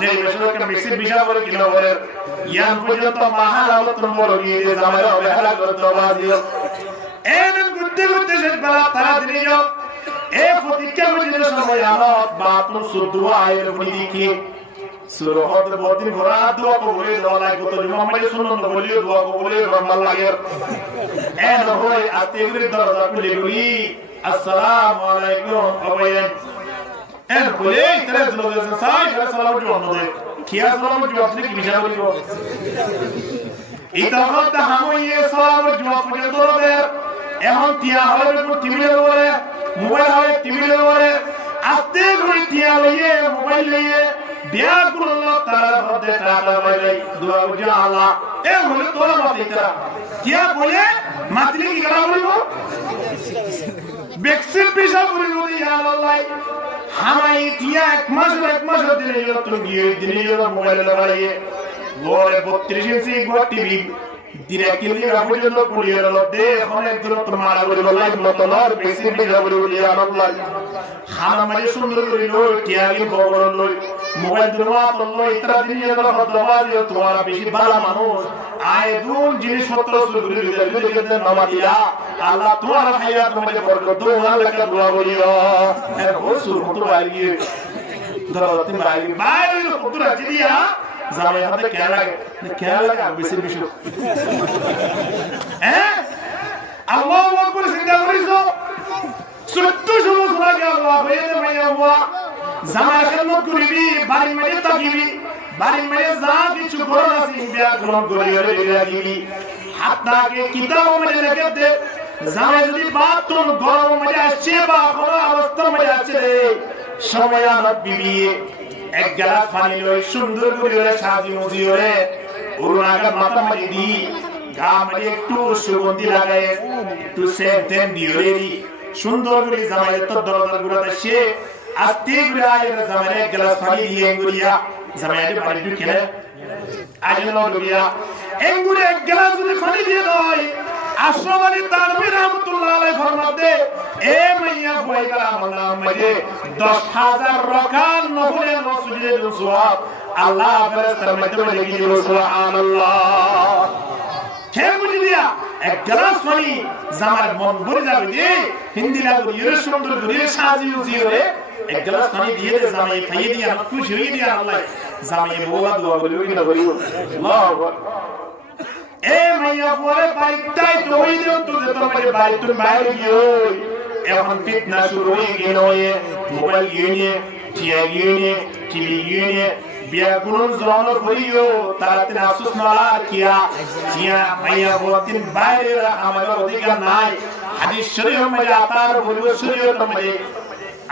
নির্বাচনকে মিক্সির বিষয় বলে কিলো বলে ইয়ান পর্যন্ত মাহাল আলোচনা বলো গিয়ে জামাইরা অবহেলা করতে বাজিও এমন গুদ্দে গুদ্দে শেষ বেলা তারা দিনে যাও এ প্রতিজ্ঞা বুঝলে সময় আনত বাতুন সুদুয়া আয়ের প্রতীকি সুরহত বদিন ঘোরা দোয়া কবুলে দোয়া লাগে কত মুহাম্মদ সুন্নাত বলিও দোয়া কবুলে রহমান লাগে এন হয় আতিগরি দরজা খুলে গুলি আসসালামু আলাইকুম আবাইন এন খুলে তারা দরজা সাই সালাম জবাব দেয় কিয়া সালাম জবাব দিলে কি বিষয় বলিব এই তখন তা হামইয়ে সালাম জবাব পর্যন্ত দরবে এখন তিয়া হবে টিভির উপরে মোবাইল হবে টিভির উপরে আস্তে করে তিয়া লইয়ে মোবাইল লইয়ে বিয়াগুল্লাহ তাআলা হদে তাআলা বলে দোয়া জালা এ হলো তোর মাতিতা কিয়া বলে মাতলি কি করা বলবো বেক্সিল পিসা বলবো ইয়া আল্লাহ হামাই তিয়া এক মাস দিনে গেল তুমি দিয়ে দিনে গেল মোবাইল লাগাইয়ে গোরে 32 ইঞ্চি গো টিভি ডিরেক্টলি রাখুজন্য পুড়িয়ে গেল দে এখন একদম তোমার বলে বলাই মতলর বেক্সিল পিসা বলবো ইয়া আল্লাহ খানা মাঝে সুন্দর করে লো টিয়ালি বগর লই মোবাইল দুরমা তল্লো ইতরা দিন এর হদবাজ তোমার বেশি ভালো মানুষ আয় দুন জিনিসপত্র শুরু করে দিতে নামাতিয়া আল্লাহ তোমার হায়াত মধ্যে বরকত দাও আল্লাহকে দোয়া করিও এর হোসুর মত বাইয়ে দরতে বাইরে কুদরা জিয়া জামাই হাতে কেয়া লাগে বেশি বেশি হ্যাঁ আল্লাহু আকবার চিন্তা করিছো সত্য সমস্যা কে আল্লাহ হয়ে মাইয়া হুয়া জামাই খেদমত করিবি বাড়ি মেরে তাকিবি বাড়ি মেরে যা কিছু করো না সিংবিয়া গ্রহণ করিও রে লাগিবি হাতটাকে কিতাব মধ্যে রেখে দে জামাই যদি বাত তোর গরম মধ্যে আসছে বা কোনো অবস্থা মধ্যে আছে রে সময় আনত বিবি এক গ্লাস পানি লই সুন্দর করে সাজি মুজি করে উরুনাগা মাথা মারি দি গা মধ্যে একটু সুগন্ধি লাগায় একটু সেন্ট দিও রে সুন্দর করে জামাইয়ের তো দরদার গুড়াতে সে আস্তে করে আয়ের জামাইয়ের এক গ্লাস পানি দিয়ে গুড়িয়া জামাইয়ের পানি একটু খেলে আজন্য গুড়িয়া এঙ্গুরে এক গ্লাস যদি পানি দিয়ে দেয় আশরাফ আলী তানভীর রহমাতুল্লাহ আলাইহি ফরমাতে এ মাইয়া বইকার আমলা মধ্যে 10000 রাকাত নফলে সুজুদে সওয়াব আল্লাহ ফেরেশতার মাধ্যমে লিখে দিল সুবহানাল্লাহ কে বুঝি দিয়া এক গ্লাস পানি জামার মন ভরে যাবে যে হিন্দি লাগবে এর সুন্দর করে সাজিয়ে জিরে এক গ্লাস পানি দিয়ে দে জামাই খাইয়ে দিয়া খুশি হয়ে দিয়া আল্লাহ জামাই বলা দোয়া করিও কি না করিও আল্লাহু এ মাইয়া পরে বাইকটাই দই দিও তো যে তোমার বাড়ি তুমি বাইরে গিয়ে এখন ফিতনা শুরু হয়ে গেল মোবাইল গিয়ে টিভি গিয়ে বিয়া গুলোর জন্য করিও তারাতে আফসোস না কিয়া জিয়া মাইয়া বলতেন বাইরে আমাদের অধিকার নাই হাদিস শরীফ মধ্যে আতার বলবো শরীয়ত মধ্যে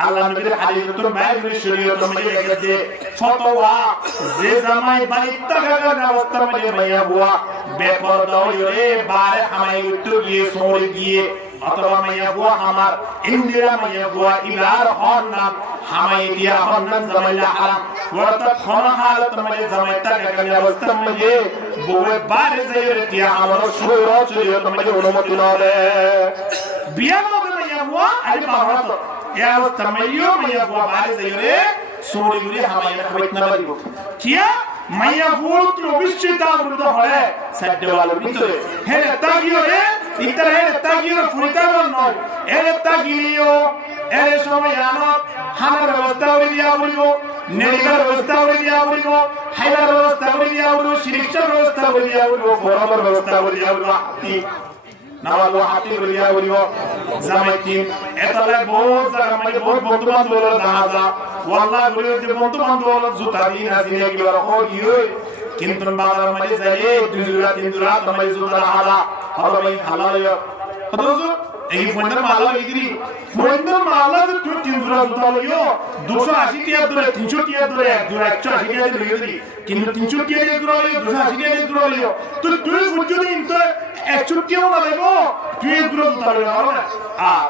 আল্লাহ নবীর হাদিস তো বাইরে শরীয়ত মধ্যে লেখেছে ফতোয়া যে জামাই বাড়িতে থাকার অবস্থা মধ্যে মাইয়া বুয়া বেপরদা হয়ে বারে হামাই উত্তর গিয়ে সরে গিয়ে অথবা মাইয়া বুয়া আমার ইন্দিরা মাইয়া বুয়া ইলার হন না হামাই দিয়া হন্নান জামাইলা হারাম অর্থাৎ হন হালত মানে জামাইটা কাকানি অবস্থা মানে বউয়ে বারে যাইরে দিয়া আমার শরীর চলিও মানে অনুমতি নলে বিয়া মতে মাইয়া বুয়া আরে বাবাত এ অবস্থা মাইও মাইয়া বুয়া বারে যাইরে সোরে গুরি হামাই না হইত না পারিব কিয়া মাইয়া বুয়া তো অবশ্যই তা বিরুদ্ধ হয় সাইডে ওয়ালার ভিতরে হে তাগিও রে ইতার হে তাগিও ফুরিতাবল নয় এ তাগিও এর সময় আনত হানার ব্যবস্থা করে দিয়া বলিব নেড়িবার ব্যবস্থা করে দিয়া বলিব হাইলার ব্যবস্থা করে দিয়া বলিব শিরিকটার ব্যবস্থা করে দিয়া বলিব বরাবর ব্যবস্থা করে দিয়া বলিব হাতি নামালো হাতি করে দিয়া বলিব জামাইতি এতলে বহুত জায়গা মানে বহুত বন্ধু বান্ধব হলো দাহাজা ওয়াল্লাহ বলিব যে বন্ধু বান্ধব হলো জুতা দিন আজিনে কি বড় ও ইয়ে কিন্তু বাজার মানে যাইলে দুই জোড়া তিন জোড়া তোমার জুতা হালা হবে ভাই হালাল অথচ এই ফোনের মালা বিক্রি ফোনের মালা যে তুই 300 জুতা লইও 280 টাকা ধরে 300 টাকা ধরে 180 টাকা ধরে লইও কিন্তু 300 টাকা দিয়ে ধরে লইও 280 টাকা দিয়ে ধরে লইও তুই বুঝুনি তো 180 টাকা না দেবো তুই দূর জুতা লইও না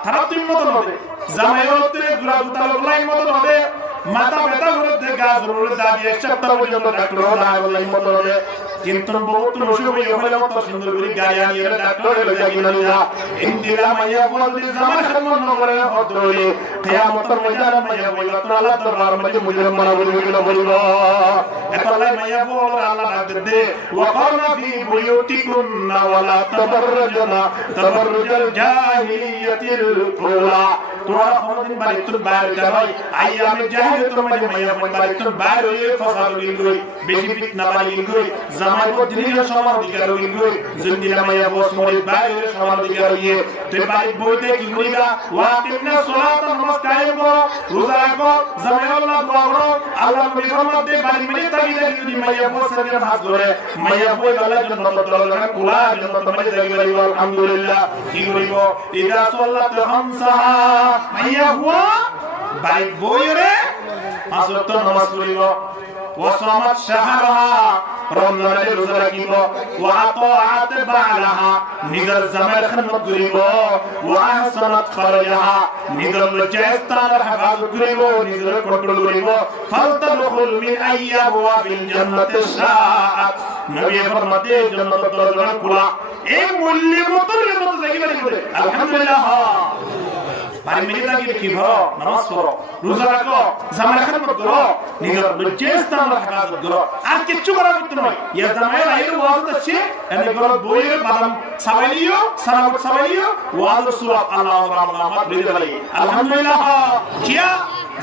তারা তুই মত হবে জামাইতে দূর জুতা লইলাই মত হবে মাথা ব্যথা করে গাছ রোলে দাবি এক সপ্তাহ পর্যন্ত ডাক্তার দাঁড়াই মত হবে কিন্তু বহুত রসুবই হলো তো সুন্দর করে গাড়ি আনিয়ে ডাক্তার হলো জাগি না ইন্দিরা মাইয়া বলতে জামান খান নগরে হতরে কিয়ামতের ময়দানে মাইয়া বলল তো আল্লাহ দরবার মধ্যে মুজরিম মানা বলিব এতলাই মাইয়া বল আল্লাহ ডাক দে ওয়াকারনা ফি বুয়ুতিকুন্না ওয়ালা তাবাররুজনা তাবাররুজাল জাহিলিয়াতিল উলা তোরা কোনদিন বাড়িতে বাইরে যাই আইয়ামে জাহিলিয়াতের মধ্যে মাইয়া বাড়িতে বাইরে হয়ে ফসাদ হই বেশি ফিতনা বাড়ি হই জামাই দিনের সমান অধিকার হই জিন্দিলা মাইয়া বস মরে বাইরে সমান অধিকার হই তে বাড়ি বইতে কি করিবা ওয়াকিমনা সালাত নামাজ কায়েম করো রোজা রাখো জামাই আল্লাহ দোয়া করো আল্লাহ নবী ফরমাতে বাড়ি মেরে তাগিদা যদি মাইয়া বস এর হাত ধরে মাইয়া বই গলা জান্নাত দরজা খোলা জান্নাত মানে জায়গা বাড়ি আলহামদুলিল্লাহ কি করিব ইদা সাল্লাত খামসাহা মাইয়া হুয়া বাড়ি বইরে পাঁচ ওয়াক্ত নামাজ পড়িব وصامت شهرها رمضان روزা রাখিব وأطاعت بعلها নিজের জামাইয়ের খিদমত করিব وأحسنت فرجها নিজের লজ্জাস্থানের হেফাজত করিব নিজের কন্ট্রোল করিব فلتدخل من أي أبواب الجنة شاءت নবী ফরমাতে জান্নাতের দরজা খোলা এই মূল্যমতের মতো জায়গা করে আলহামদুলিল্লাহ বাড়ি মেরে লাগিয়ে কি করো নামাজ পড়ো রোজা রাখো জামাইয়ের খিদমত করো নিজের লজ্জাস্থানের হেফাজত করো আর কিচ্ছু করার করতে নয় ইয়া জামাইয়ের আইরে ওয়াজ আছে এনে গরত বইয়ের বাদাম সাবাইলিও সারামত সাবাইলিও ওয়াজ সূরা আল্লাহ রহমাত দিতে পারি আলহামদুলিল্লাহ কিয়া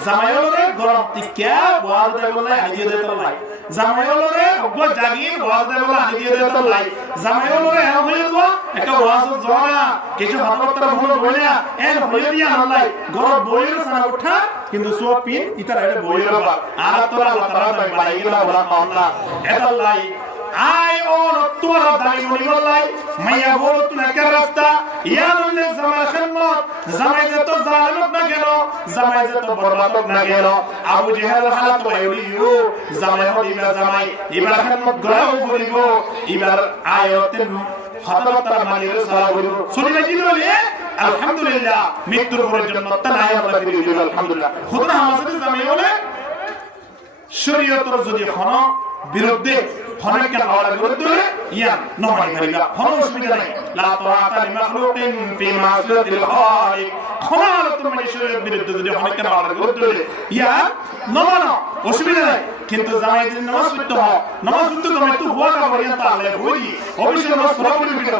জামাইয়ের গরম টিকা ওয়াজ দেয় বলে হাজিয়ে দেয় তো লাই জামাইয়ের গো জাগির ওয়াজ দেয় বলে হাজিয়ে দেয় তো লাই জামাইয়ের এ হয়ে গো একটা ওয়াজ জমা কিছু হাতর ভুল বলে এন হয়ে দিয়া আল্লাহ গরম বইয়ের সারা উঠা কিন্তু সব পিন ইতার আইরে বইয়ের বা আর তোরা আল্লাহ তাআলা বাড়াই গেলা ওরা কাওনা এটা লাই আই ওর তোর দাই বলি বলাই মাইয়া বল তুই কে রাস্তা ইয়ালে জামাই খিদমত জামাই যে তো জালিম না কেন জামাই যে তো বরবাদ না কেন আবু জেহেল হালাত হইলিও জামাই হইবা জামাই ইবার খিদমত গরাও বলিব ইবার আয়াতে খতরতার মানির সারা বলিব শুনিলে কি বলি আলহামদুলিল্লাহ মৃত্যুর পরে জান্নাত নাই আমরা ফিরে আলহামদুলিল্লাহ খুদনা আমাদের জামাই বলে শরীয়তের যদি হন বিরুদ্ধে হনকে আওয়াজ করতে ইয়া নমাই করিবা হন অসুবিধা নাই লা তাআতা লিমাখলুকিন ফি মাসিয়াতিল খালিক খলালত মানুষের বিরুদ্ধে যদি হনকে আওয়াজ করতে ইয়া নমানো অসুবিধা নাই কিন্তু জামাইদের নামাজ পড়তে হয় নামাজ পড়তে তুমি তো হুয়া কা পর্যন্ত আল্লাহ বলি অবশ্যই নামাজ পড়া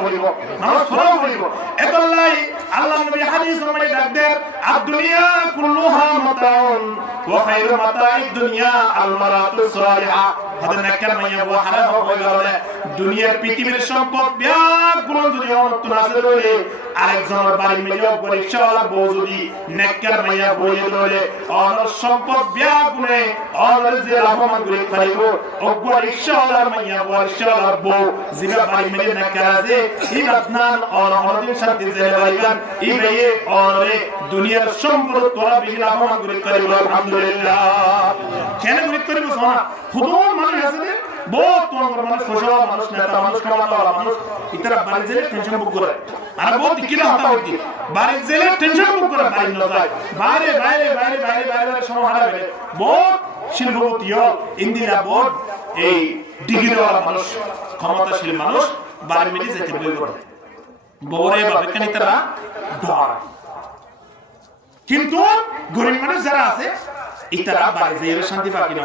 বলিব নামাজ পড়া বলিব এতলাই আল্লাহ নবী হাদিস মানে ডাক দেন আদ-দুনিয়া কুল্লুহা মাতাউন ওয়া খায়রু মাতাইদ দুনিয়া আল মারাতুস সালিহা হযরত নাকার মাইয়া ওয়া হারাম হয়ে গেল দুনিয়ার পৃথিবীর সম্পদ ব্যাগুলো যদি অনন্ত নাসে রইলে আরেকজনের বাড়ি মিলিও পরীক্ষাওয়ালা বউ যদি নাকার মাইয়া বইয়ে রইলে অনর সম্পদ ব্যাগুনে অনর যে লাভমান করে খাইব অগবা রিকশাওয়ালার মাইয়া ওয়ারশাওয়ালার বউ জিগা বাড়ি মিলে নাকার আছে ইবাদনান অনহরদিন শান্তি জেলে বাইগান ইবেয়ে অনরে দুনিয়ার সম্পদ তোরা বিহি লাভমান করে খাইব আলহামদুলিল্লাহ কেন করে করিব সোনা খুদন মানে আছে বহুত তোমার মানুষ ফসল মানুষ নেতা মানুষ কামালা মানুষ ইতারা বাড়ি যে টেনশন বুক করে আর বহুত কিলা হতা হইতি বাড়ি জেলে টেনশন মুক করে বাড়ি ন যায় বাইরে বাইরে বাইরে বাইরে বাইরে সময় হারাবে বহুত শিল্পপতিও ইন্দিরা বহুত এই ডিগ্রিওয়ালা মানুষ ক্ষমতাশীল মানুষ বাড়ি মিলে যেতে বই করে বউরে বাবা কেন তারা ডর কিন্তু গরিব মানুষ যারা আছে ইতারা বাড়ি যেয়ে শান্তি পাকি না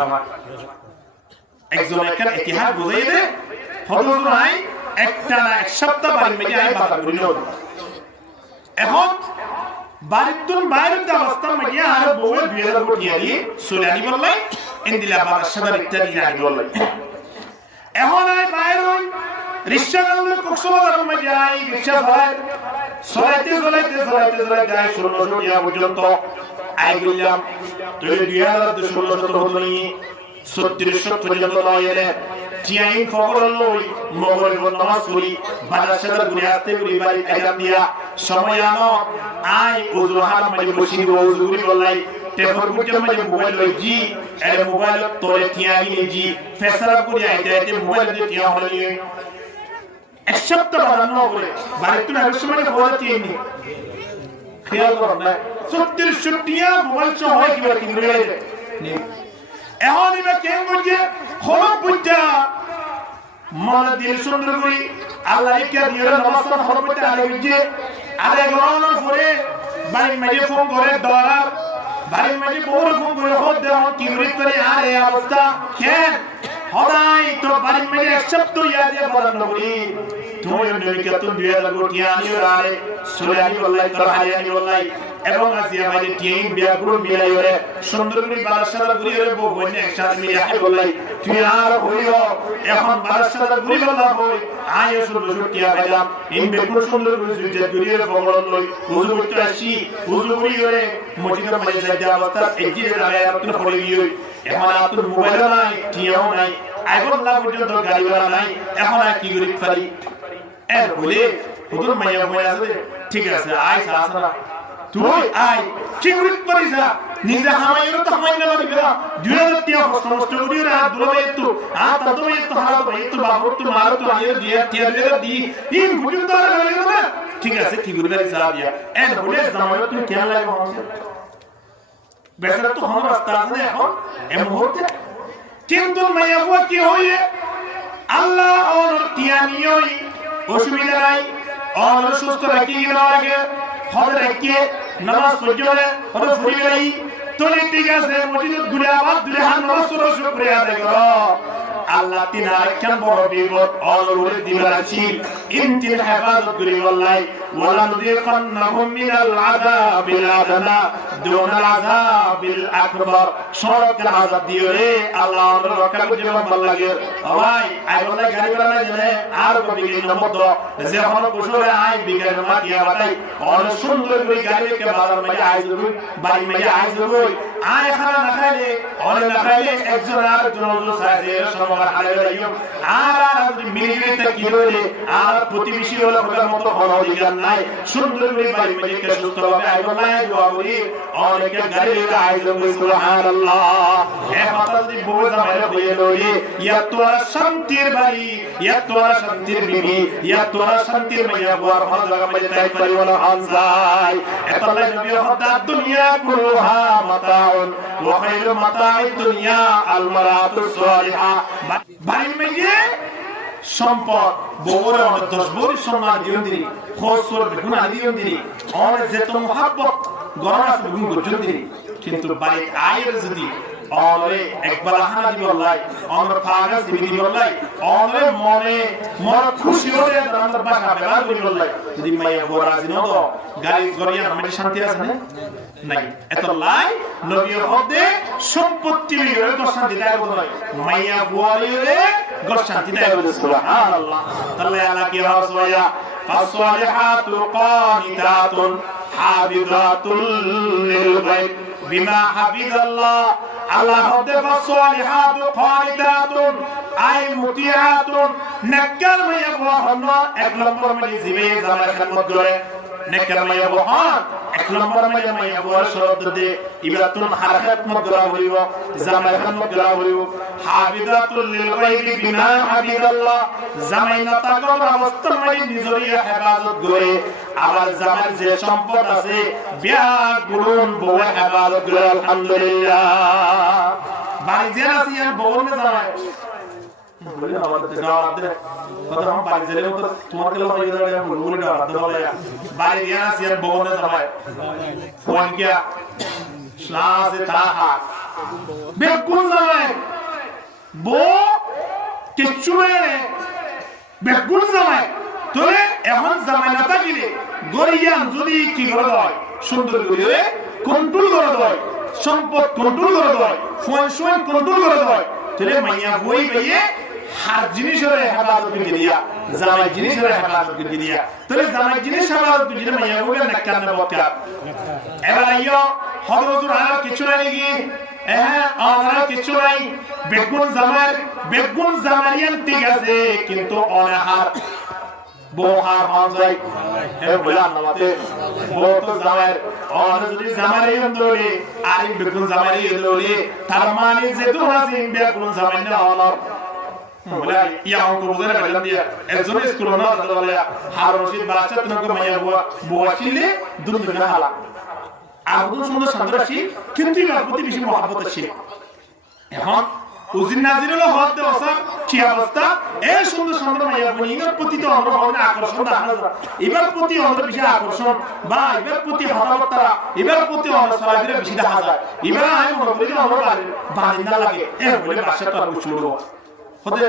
একজন একটা ইতিহাস বুঝাই দে হযরত নাই একটা না এক সপ্তাহ বাড়ি মিলে আই বাবা করিল এখন বাড়িতুন বাইরের অবস্থা মিলে আর বউয়ে 2000 কোটি দি সুলানি বললাই ইন্দিলা বাবা সাদার ইত্যাদি না বললাই এখন আই বাইরন রিকশা গাড়ি কক্সবাজার মধ্যে আই রিকশা চলাইতে যায় 1600 টাকা পর্যন্ত আই গেলাম তুই 2016 হলো নি 3600 পর্যন্ত নয় টিয়াইন খবর লই মোবাইল নামাজ পড়ি বাদশার ঘুরে আসতে ঘুরি বাড়ি আইলাম দিয়া সময় আনো আই ওযু হাত মানে বসি ওযু ঘুরি বলাই টেফর গুজে মানে মোবাইল লই জি এর মোবাইল তোরে টিয়াইন জি ফেসরা ঘুরি আইতে আইতে মোবাইল দিয়ে টিয়া হলি এক সপ্তাহ বানানো করে বাড়িতে না সময় খবর টিয়াইনি খেয়াল করুন না 3600 টিয়া মোবাইল সহ হয় কি করে কিনবে এখন ইবা কেন বুঝে খবর বুঝা মন দিল সুন্দর করি আল্লাহ কে দিয়ে নমস্কার খবর বুঝতে আলে বুঝে আলে গরম করে বাড়ি মাঝে ফোন করে দরা বাড়ি মাঝে বড় ফোন করে খবর দেওয়া কি করে আরে অবস্থা কেন হদাই তো বাড়ি মাঝে এক সপ্তাহ ইয়াদ দিয়ে বলানো করি তুমি নবীকে তো 2000 কোটি আনিও আরে সুলানি বললাই তো হারিয়ানি বললাই এবং আসিয়া ভাই টিম বিয়া গুলো মিলাই ওরে সুন্দর করে বাদশার গুরি ওরে বউনে একসাথে মিলাই হাই বললাই তুই আর হইও এখন বাদশার গুরি বললা হই আইও সুন্দর টিয়া পাইলাম ইন বেকুল সুন্দর করে যে গুরি ওরে বগড়ন লই হুজুর করতে আসি হুজুর গুরি ওরে মসজিদের মাঝে যাই দেওয়া অবস্থা একদিন লাগাই আপনি পড়ে গিয়ে এখন আপনার মোবাইল নাই টিয়াও নাই আইবন না পর্যন্ত গাড়ি ভাড়া নাই এখন আর কি করি পারি এর বলে হুজুর মাইয়া বলে আছে ঠিক আছে আই সাসরা তুই আই কি করি পারিস নিজে হামাইরো তো হামাই না দিবা 2000 টাকা সমস্ত করি রা দুলবে তো আ ততো তো হারা ভাই তো বাবু তো মারো তো আইও দিয়া টিয়া দি ইন হুজুর তো আর লাগে না ঠিক আছে কি করি পারিস দিয়া এর বলে জামাই তুমি কেন লাগে হচ্ছে বেচারা তো আমার রাস্তা আছে এখন এই মুহূর্তে কিন্তু মাইয়া বুয়া কি হইয়ে আল্লাহ ওর টিয়ানিওই অসুবিধা নাই ওর সুস্থ রাখি না আগে হদ রাখি নামাজ পড়লে ওর ফুরি গই তোলে ঠিক আছে মসজিদ ঘুরে আবার দুলে হাত নামাজ পড়ো শুকরিয়া আদায় করো আল্লাহ তিন আরেকখান বড় বিপদ অলরে দিবারাছি ইনতিল হেফাজত করি বললাই ওয়ালা নুযিকান্নাহুম মিনাল আযাবিল আদনা দুনাল আযাবিল আকবার সরকার আযাব দিও রে আল্লাহ আমরা রক্ষা করতে ভাল লাগে ভাই আই বললাই গাড়ি ভাড়া না জানে আর কবি গই নম্বর যে হন কুশলে আই বিগার মা দিয়া বাতাই অন সুন্দর কই গাড়ি কে বাজার মধ্যে আই যাবো বাড়ি মধ্যে আই যাবো আই খানা না খাইলে অন না খাইলে একজন আর একজন সাথে আর হারাইলাইও আর মিলিমিতে কি হইলে আর প্রতিবেশী হলো ওদের মতো হওয়ার অধিকার নাই সুন্দর করে বাড়ি মধ্যে কে সুস্থ হবে আইবো না দোয়া করি অনেকে গাড়ি লইয়া আইলো সুবহানাল্লাহ এ কথা যদি বোঝা মেরে হয়ে লই ইয়া তোর শান্তির বাড়ি ইয়া তোর শান্তির বিবি ইয়া তোর শান্তির মাইয়া বুয়ার হল জায়গা মধ্যে তাই পরিওয়ালা হানজাই এতলাই নবী হদা দুনিয়া কুলহা মাতাউন ওয়া খায়রু মাতাউদ দুনিয়া আল মারাতুস সালিহা বাড়ির মধ্যে সম্পদ বউরে অনেক 10 বড় সম্মান দিও দিনি খসর বেগুন দিও দিনি অনেক যেত মোহাব্বত গরম আছে বেগুন গজন দিনি কিন্তু বাড়ি আয়ের যদি অরে একবার হানা দিব আল্লাহ আমরা ফাগা সিবি দিব আল্লাহ অরে মনে মন খুশি হয়ে আমরা বাসা ব্যবহার করি আল্লাহ যদি মাইয়া বড় আছে না তো গাড়ি গড়িয়া আমাদের শান্তি আছে না নাই এত লাই নবী হদে সম্পত্তি লইরে শান্তি দেয় বলে মাইয়া বুয়ালিরে শান্তি দেয় বলে সুবহানাল্লাহ তাআলা আলা কি রাসওয়া ফাসলিহাতু কানিতাতুন হাবিদাতুল লিল গায়ব বিমা হাবিদাল্লাহ আল্লাহ হদে ফাসলিহাতু কানিতাতুন আই মুতিয়াতুন নেককার মাইয়া বুয়া হন এক নম্বর মানে জিবে জামার খেদমত করে নেককার মাইয়া বুয়া এক এক নম্বর মাইয়া মাইয়া বয়স দে ইবাতুন হারাকাত মগরা হইব জামাই খান মগরা হইব হাফিজাতুল লিল গায়বি বিমা হাফিজাল্লাহ জামাই না তাকর অবস্থা মাই নিজরিয়া হেফাজত করে আবার জামার যে সম্পদ আছে বিয়া গুলুন বউ হেফাজত করে আলহামদুলিল্লাহ বাড়ি যে আছে আর বউ না জামাই বলে আমাদের দাওয়াত দে কথা हम বাড়ি জেলে তো তোমার কেলা বাড়ি জেলে বলে দাওয়াত দে বলে বাড়ি যে আছে আর বউ না জামাই ফোন কিয়া শ্লাসে তাহা বেকুন জামাই বউ কিচ্ছু মানে বেকুন জামাই তোরে এখন জামাই না থাকিলে গরিয়ান যদি কি করে দেয় সুন্দর করে কন্ট্রোল করে দেয় সম্পদ কন্ট্রোল করে দেয় ফোন কন্ট্রোল করে দেয় তোরে মাইয়া বই বইয়ে হার জিনিসের হেফাজত করে দিয়া জামাই জিনিসের হেফাজত করে দিয়া তোরে জামাই জিনিস হেফাজত করে দিয়া মাইয়া বই না কান না বকা এবার আইও হযরতুর আর কিছু নাই কি আমরা কিছু নাই বেগুন জামারিয়ান ঠিক আছে কিন্তু অনাহার বহার হঞ্জাই হে বলা নামাতে বহুত জামার অন যদি জামারি হন্দলে আর বেগুন জামারি হন্দলে তার মানে যে তো হাসিন বেগুন জামাই না হলো বলা ইয়া অঙ্ক বুঝারে বললাম দিয়া একজন স্কুল না বলা হার রশিদ বাদশা তোমাকে মাইয়া বুয়া ছিলে দুনিয়া হালা আগুন সুন্দর সন্ত্রাসী কিন্তু এর প্রতি বেশি মহব্বত ছিল এখন উজির নাজিরুল হক দে ওসা কি অবস্থা এই সুন্দর সুন্দর মাইয়া বনি এর প্রতি তো আমরা ভাবনা আকর্ষণ দেখা যায় এবার প্রতি আমাদের বেশি আকর্ষণ বা এবার প্রতি হতাহতা এবার প্রতি আমরা সবাইদের বেশি দেখা যায় এবার আমি মনে করি আমরা বারিন্দা লাগে এ বলে বাসা তো আর উছুড়ো হতে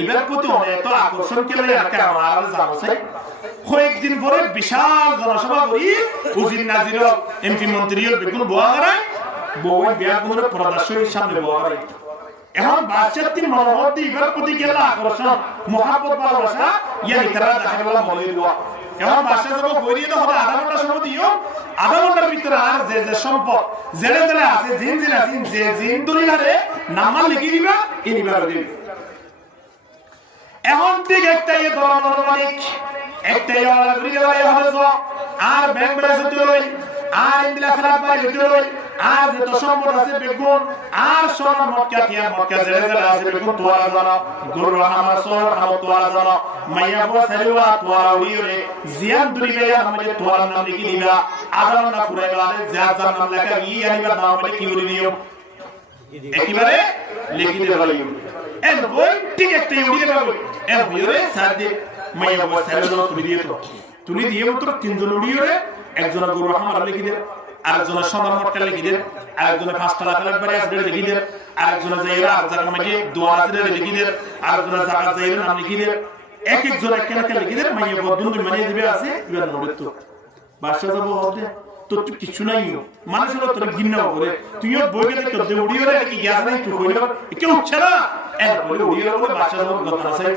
এবার প্রতি অনেক তো আকর্ষণ কেলে একা আমার জানছে কয়েকদিন পরে বিশাল জনসভা করি উজির নাজির এমপি মন্ত্রীর বেগুন বোয়া করায় বউ বিয়া করে প্রদর্শনীর সামনে বোয়া করে এখন বাচ্চার তিন মনোভূতি এবার প্রতি গেলা আকর্ষণ মহাব্বত ভালোবাসা ইয়া ইতারা দেখা গেল মনে দেওয়া এখন বাচ্চা যখন করিয়ে দেওয়া হবে আধা ঘন্টা সময় দিও আধা ঘন্টার ভিতরে আর যে যে সম্পদ জেলে জেলে আছে জিন আছে যে জিন দলিলারে নামা লিখে দিবা ইনিবার দিবে এখন ঠিক একটাই ধরনের মালিক একটাই আর ব্যাংক বেড়াতে আর ইন্দিলা খারাপ পাই আর যত সম্পদ আছে বেগুন আর সোনা মটকা জেলে জেলে আছে বেগুন তোয়ারা জানো গরু হামা সোর হামা তোয়ারা জানো মাইয়া বো সারিওয়া তোয়ারা উড়িয়ে জিয়ান দুরি বেয়া আমাদের তোয়ারা নাম লিখি দিবা আদান না ফুরাই গেলে যা যা নাম লেখা গিয়ে আনিবা নাম মানে কি উড়ি নিও একেবারে লিখি দিতে পারি এর বই ঠিক একটা উড়িয়ে দেব এর ভিতরে সাদে মাইয়া বো সারিওয়া তুলি দিয়ে মাত্র তিনজন উড়িয়ে একজন গরু হামা লিখি দেব আরেকজনের সন্ধান মটকা লিখি দেন আরেকজনের পাঁচটা লাখ একবারে আসবে লিখি দেন আরেকজনের জায়গা আর জায়গা আমাকে দোয়া আছে লিখি দেন আরেকজনের জায়গা জায়গা নাম লিখি দেন এক একজন এক এক লিখি দেন মাইয়া বদুন মানে দিবে আছে ইবার নড়ে তো বাসা যাব হতে তো কিছু নাই মানুষের তোর ঘৃণা করে তুইও বইকে দেখতে দে উড়িয়ে রে কি গ্যাস নাই তুই কইলো কেউ উঠছে না এর বলে উড়িয়ে রে বাসা যাব কথা আছে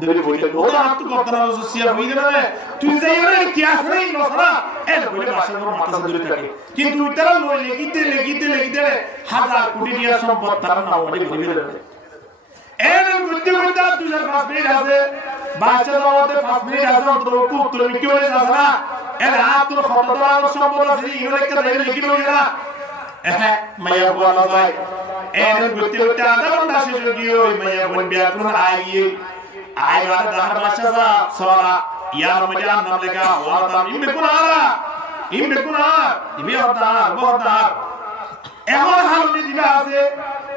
দেরি বইতে ও আর তো কথা না সিয়া হই দেবে না তুই যাই রে কি আছে নাই নসরা এর বলে বাসা যাব মাথা ধরে থাকে কিন্তু তারা লই লিখিতে হাজার কোটি টাকা সম্পদ তারা না ওরে ঘুরে দেবে এর বুদ্ধি বুদ্ধি তুই যার 5 মিনিট আছে বাসা যাওয়াতে 5 মিনিট আছে তোর পুত্র কি হয়ে যাবে না এর হাত তোর খতদার সম্পদ আছে ইউরেকা দেবে লিখি লই না মাইয়া বলা যায় এর বুদ্ধি বুদ্ধি আধা ঘন্টা শেষ হয়ে গিয়ে ওই মাইয়া বল বিয়া কোন আইবার দাহার বাসা যা সরা ইয়ার মধ্যে নাম লেখা ওয়াতাম ইমবে হতার এখন হালতে দিবা আছে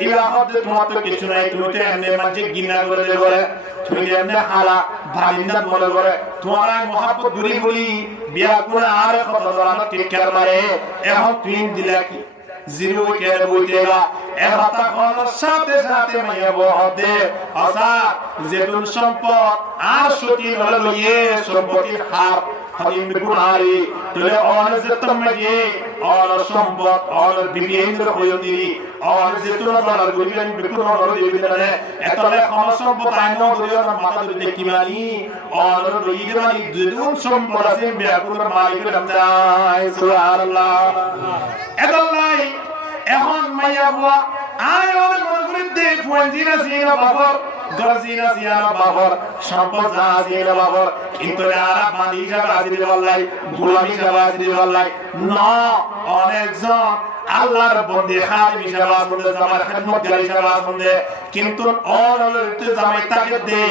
ইবা হতে তোমার তো কিছু নাই তুমি তো এমনি মাঝে গিনা করে দেবে তুমি এমনি হালা ভালিন্দা বলে করে তোমার মহাব্বত দূরি বলি বিয়া করে আর কথা ধরানো ঠিক করে মারে এখন তুই দিলা কি জিরো কেন বইতেলা এর হাতা খোলার সাথে সাথে মাইয়া বহতে আসা যেতুন সম্পদ আর সতী হলো লইয়ে সম্পত্তির হার হাদিম গুনারি তলে অন যেতম মাইয়ে অন সম্পদ অন বিবিয়েন্দ্র হইদি অন যেতুন বলার গুবিয়ান বিকুন হলো দিবিনারে এতলে খম সম্পদ আইনো দরিয়া মাথা ধরে দেখিমানি অন রইদে মানি দুদুন সম্পদ আছে বিয়াকুর মালিকের আমদাই সুবহানাল্লাহ এদাল্লাই এখন মাইয়া বুয়া আয় ওর মনে করে দে ফুয়ান জিনা সিনা বাবর গরজিনা জিয়ানা বাবর সম্পদ জাজিনা বাবর কিন্তু আর বানি হিসাবে আজিদি বললাই গোলামি হিসাবে আজিদি বললাই না অনেকজন আল্লাহর বন্দী খাদিম হিসাবে আসলে জামার খিদমতগার হিসাবে আসলে কিন্তু অনলতে জামাই তাকে দে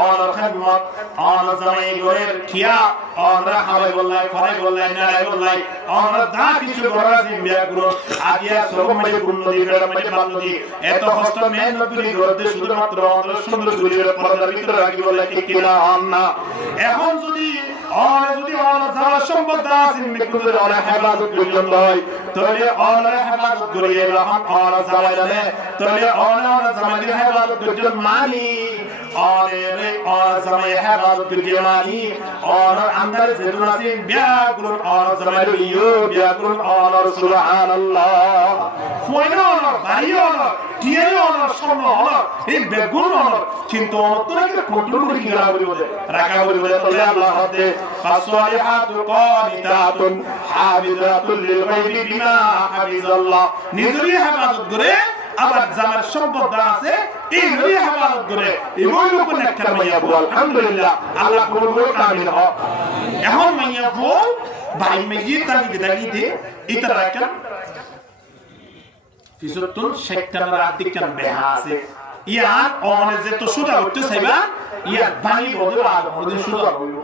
অন খিদমত অন জামাই গরের খিয়া অন খাওয়াই বললাই ফরাই বললাই নাড়াই বললাই অন দা কিছু গরা জিম্বিয়া গুলো আগিয়া সব মধ্যে উন্নতি করে মধ্যে বান্নতি এত কষ্ট মেহনত করে করতে শুধুমাত্র অন সুন্দর গুলির পর্দার ভিতরে রাখি বললাই কি কিনা না এখন যদি অন জামার সম্পদ দাসিন মিকুদের অন হেফাজত করিলেন হয় তাহলে অন হেফাজত করিয়ে যখন অন জামাই জানে তাহলে অন জামাইকে হেফাজত করিয়ে মানি অনে অন জামাই হেফাজত করিয়ে মানি অন আন্দার যেদুন আছে বিয়াগুন অন জামাই ইয়ো বিয়াগুন অন সুবহানাল্লাহ ফয়নো অন বাড়িও অন টিয়েও অন সোনো অন এই বেগুন অন কিন্তু অন্তরকে কন্ট্রোল করে কি রাখা বলে তাহলে আল্লাহ হতে ফাসওয়াইহাতু কানিতাতুন হাফিজাতুল লিল গায়বি বিমা হাফিজাল্লাহ নিজেরই হেফাজত করে আবার জামার সম্পদ আছে এই নিজেরই হেফাজত করে এমন লোক নেককার মাইয়া বল আলহামদুলিল্লাহ আল্লাহ কবুল করে কামিল হ এখন মাইয়া বল ভাই মেজি তাকি বিদাগিতে ইতরা রাখা ফিসতুন শেকতান রাদিকান বেহা আছে ইয়ার অনে যে তো সুদা হতে চাইবা ইয়ার বাণী বদল আর ওদের সুদা হইব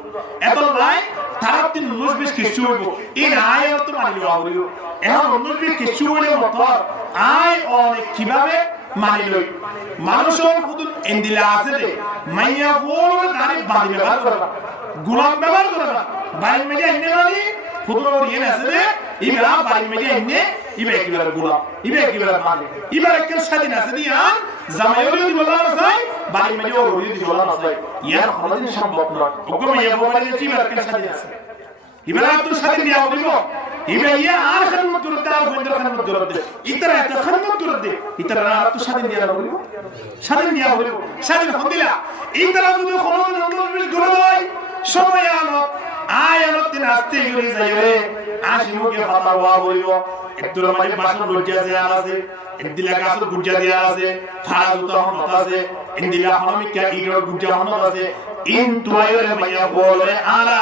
এত নাই তারা তিন নুসবিস কিছু হইব এই আয়াত তো মানি লওয়া হইব এখন নুসবিস কিছু হইলে মতর আয় অনে কিভাবে মানি লই মানুষের খুদ এন্দিলা আছে দে মাইয়া বল গাড়ি বাড়ি ব্যবহার করবা গোলাম ব্যবহার করবা বাইরে মেজে এনে মানি খুদর ইয়ে আছে দে ইবা বাইরে মেজে এনে ইবা কিভাবে গোলাম ইবা কিভাবে মানে ইবা একটা স্বাধীন আছে দিয়া জামাইও যদি বলা না যায় বাড়ি মেজে ওর যদি বলা না যায় ইয়ার কোনদিন সম্ভব নয় ওকে ইয়া বলে যে ইবা একটা স্বাধীন আছে ইবা তো স্বাধীন দিয়া হইব ইবা ইয়া আর খানমত করে দাও বন্ধুর খানমত করে দে ইতরা একটা খানমত করে দে ইতরা আর তো স্বাধীন দিয়া হইব স্বাধীন দিয়া হইব স্বাধীন হদিলা ইতরা যদি কোনদিন অন্য করে দেয় সময় আলো আয়াত দিন আসতে গড়ি যাইবে আসি মুখে কথা হওয়া বইব একটু মানে বাসন লজ্জা দেয়া আছে ইন্দিলা গাছর গুজ্জা দেয়া আছে ফারা জুতা হনত আছে ইন্দিলা হনমিকা ইডর গুজ্জা হনত আছে কিন্তু আইরে মাইয়া বলে আলা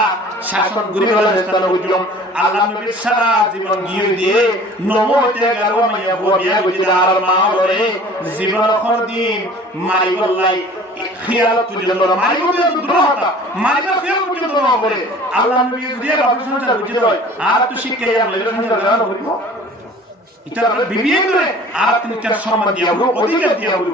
শাসন করি বলে স্থান উজলম আল্লাহ নবী সারা জীবন গিয়ে দিয়ে নমতে গেল মাইয়া বলিয়া গজিলা আর মা বলে জীবন কোনদিন মারি বললাই খেয়াল তুলে ধরো মারি বলে দ্রোহতা মারি না খেয়াল তুলে ধরো বলে আল্লাহ নবী দিয়ে বাবু সংসার বুঝিয়ে দেয় আর তো শিক্ষা আর লেগে সংসার গান হইব এটা বিবিয়ে করে আর তিনি তার সম্মান দিয়া হলো অধিকার দিয়া হলো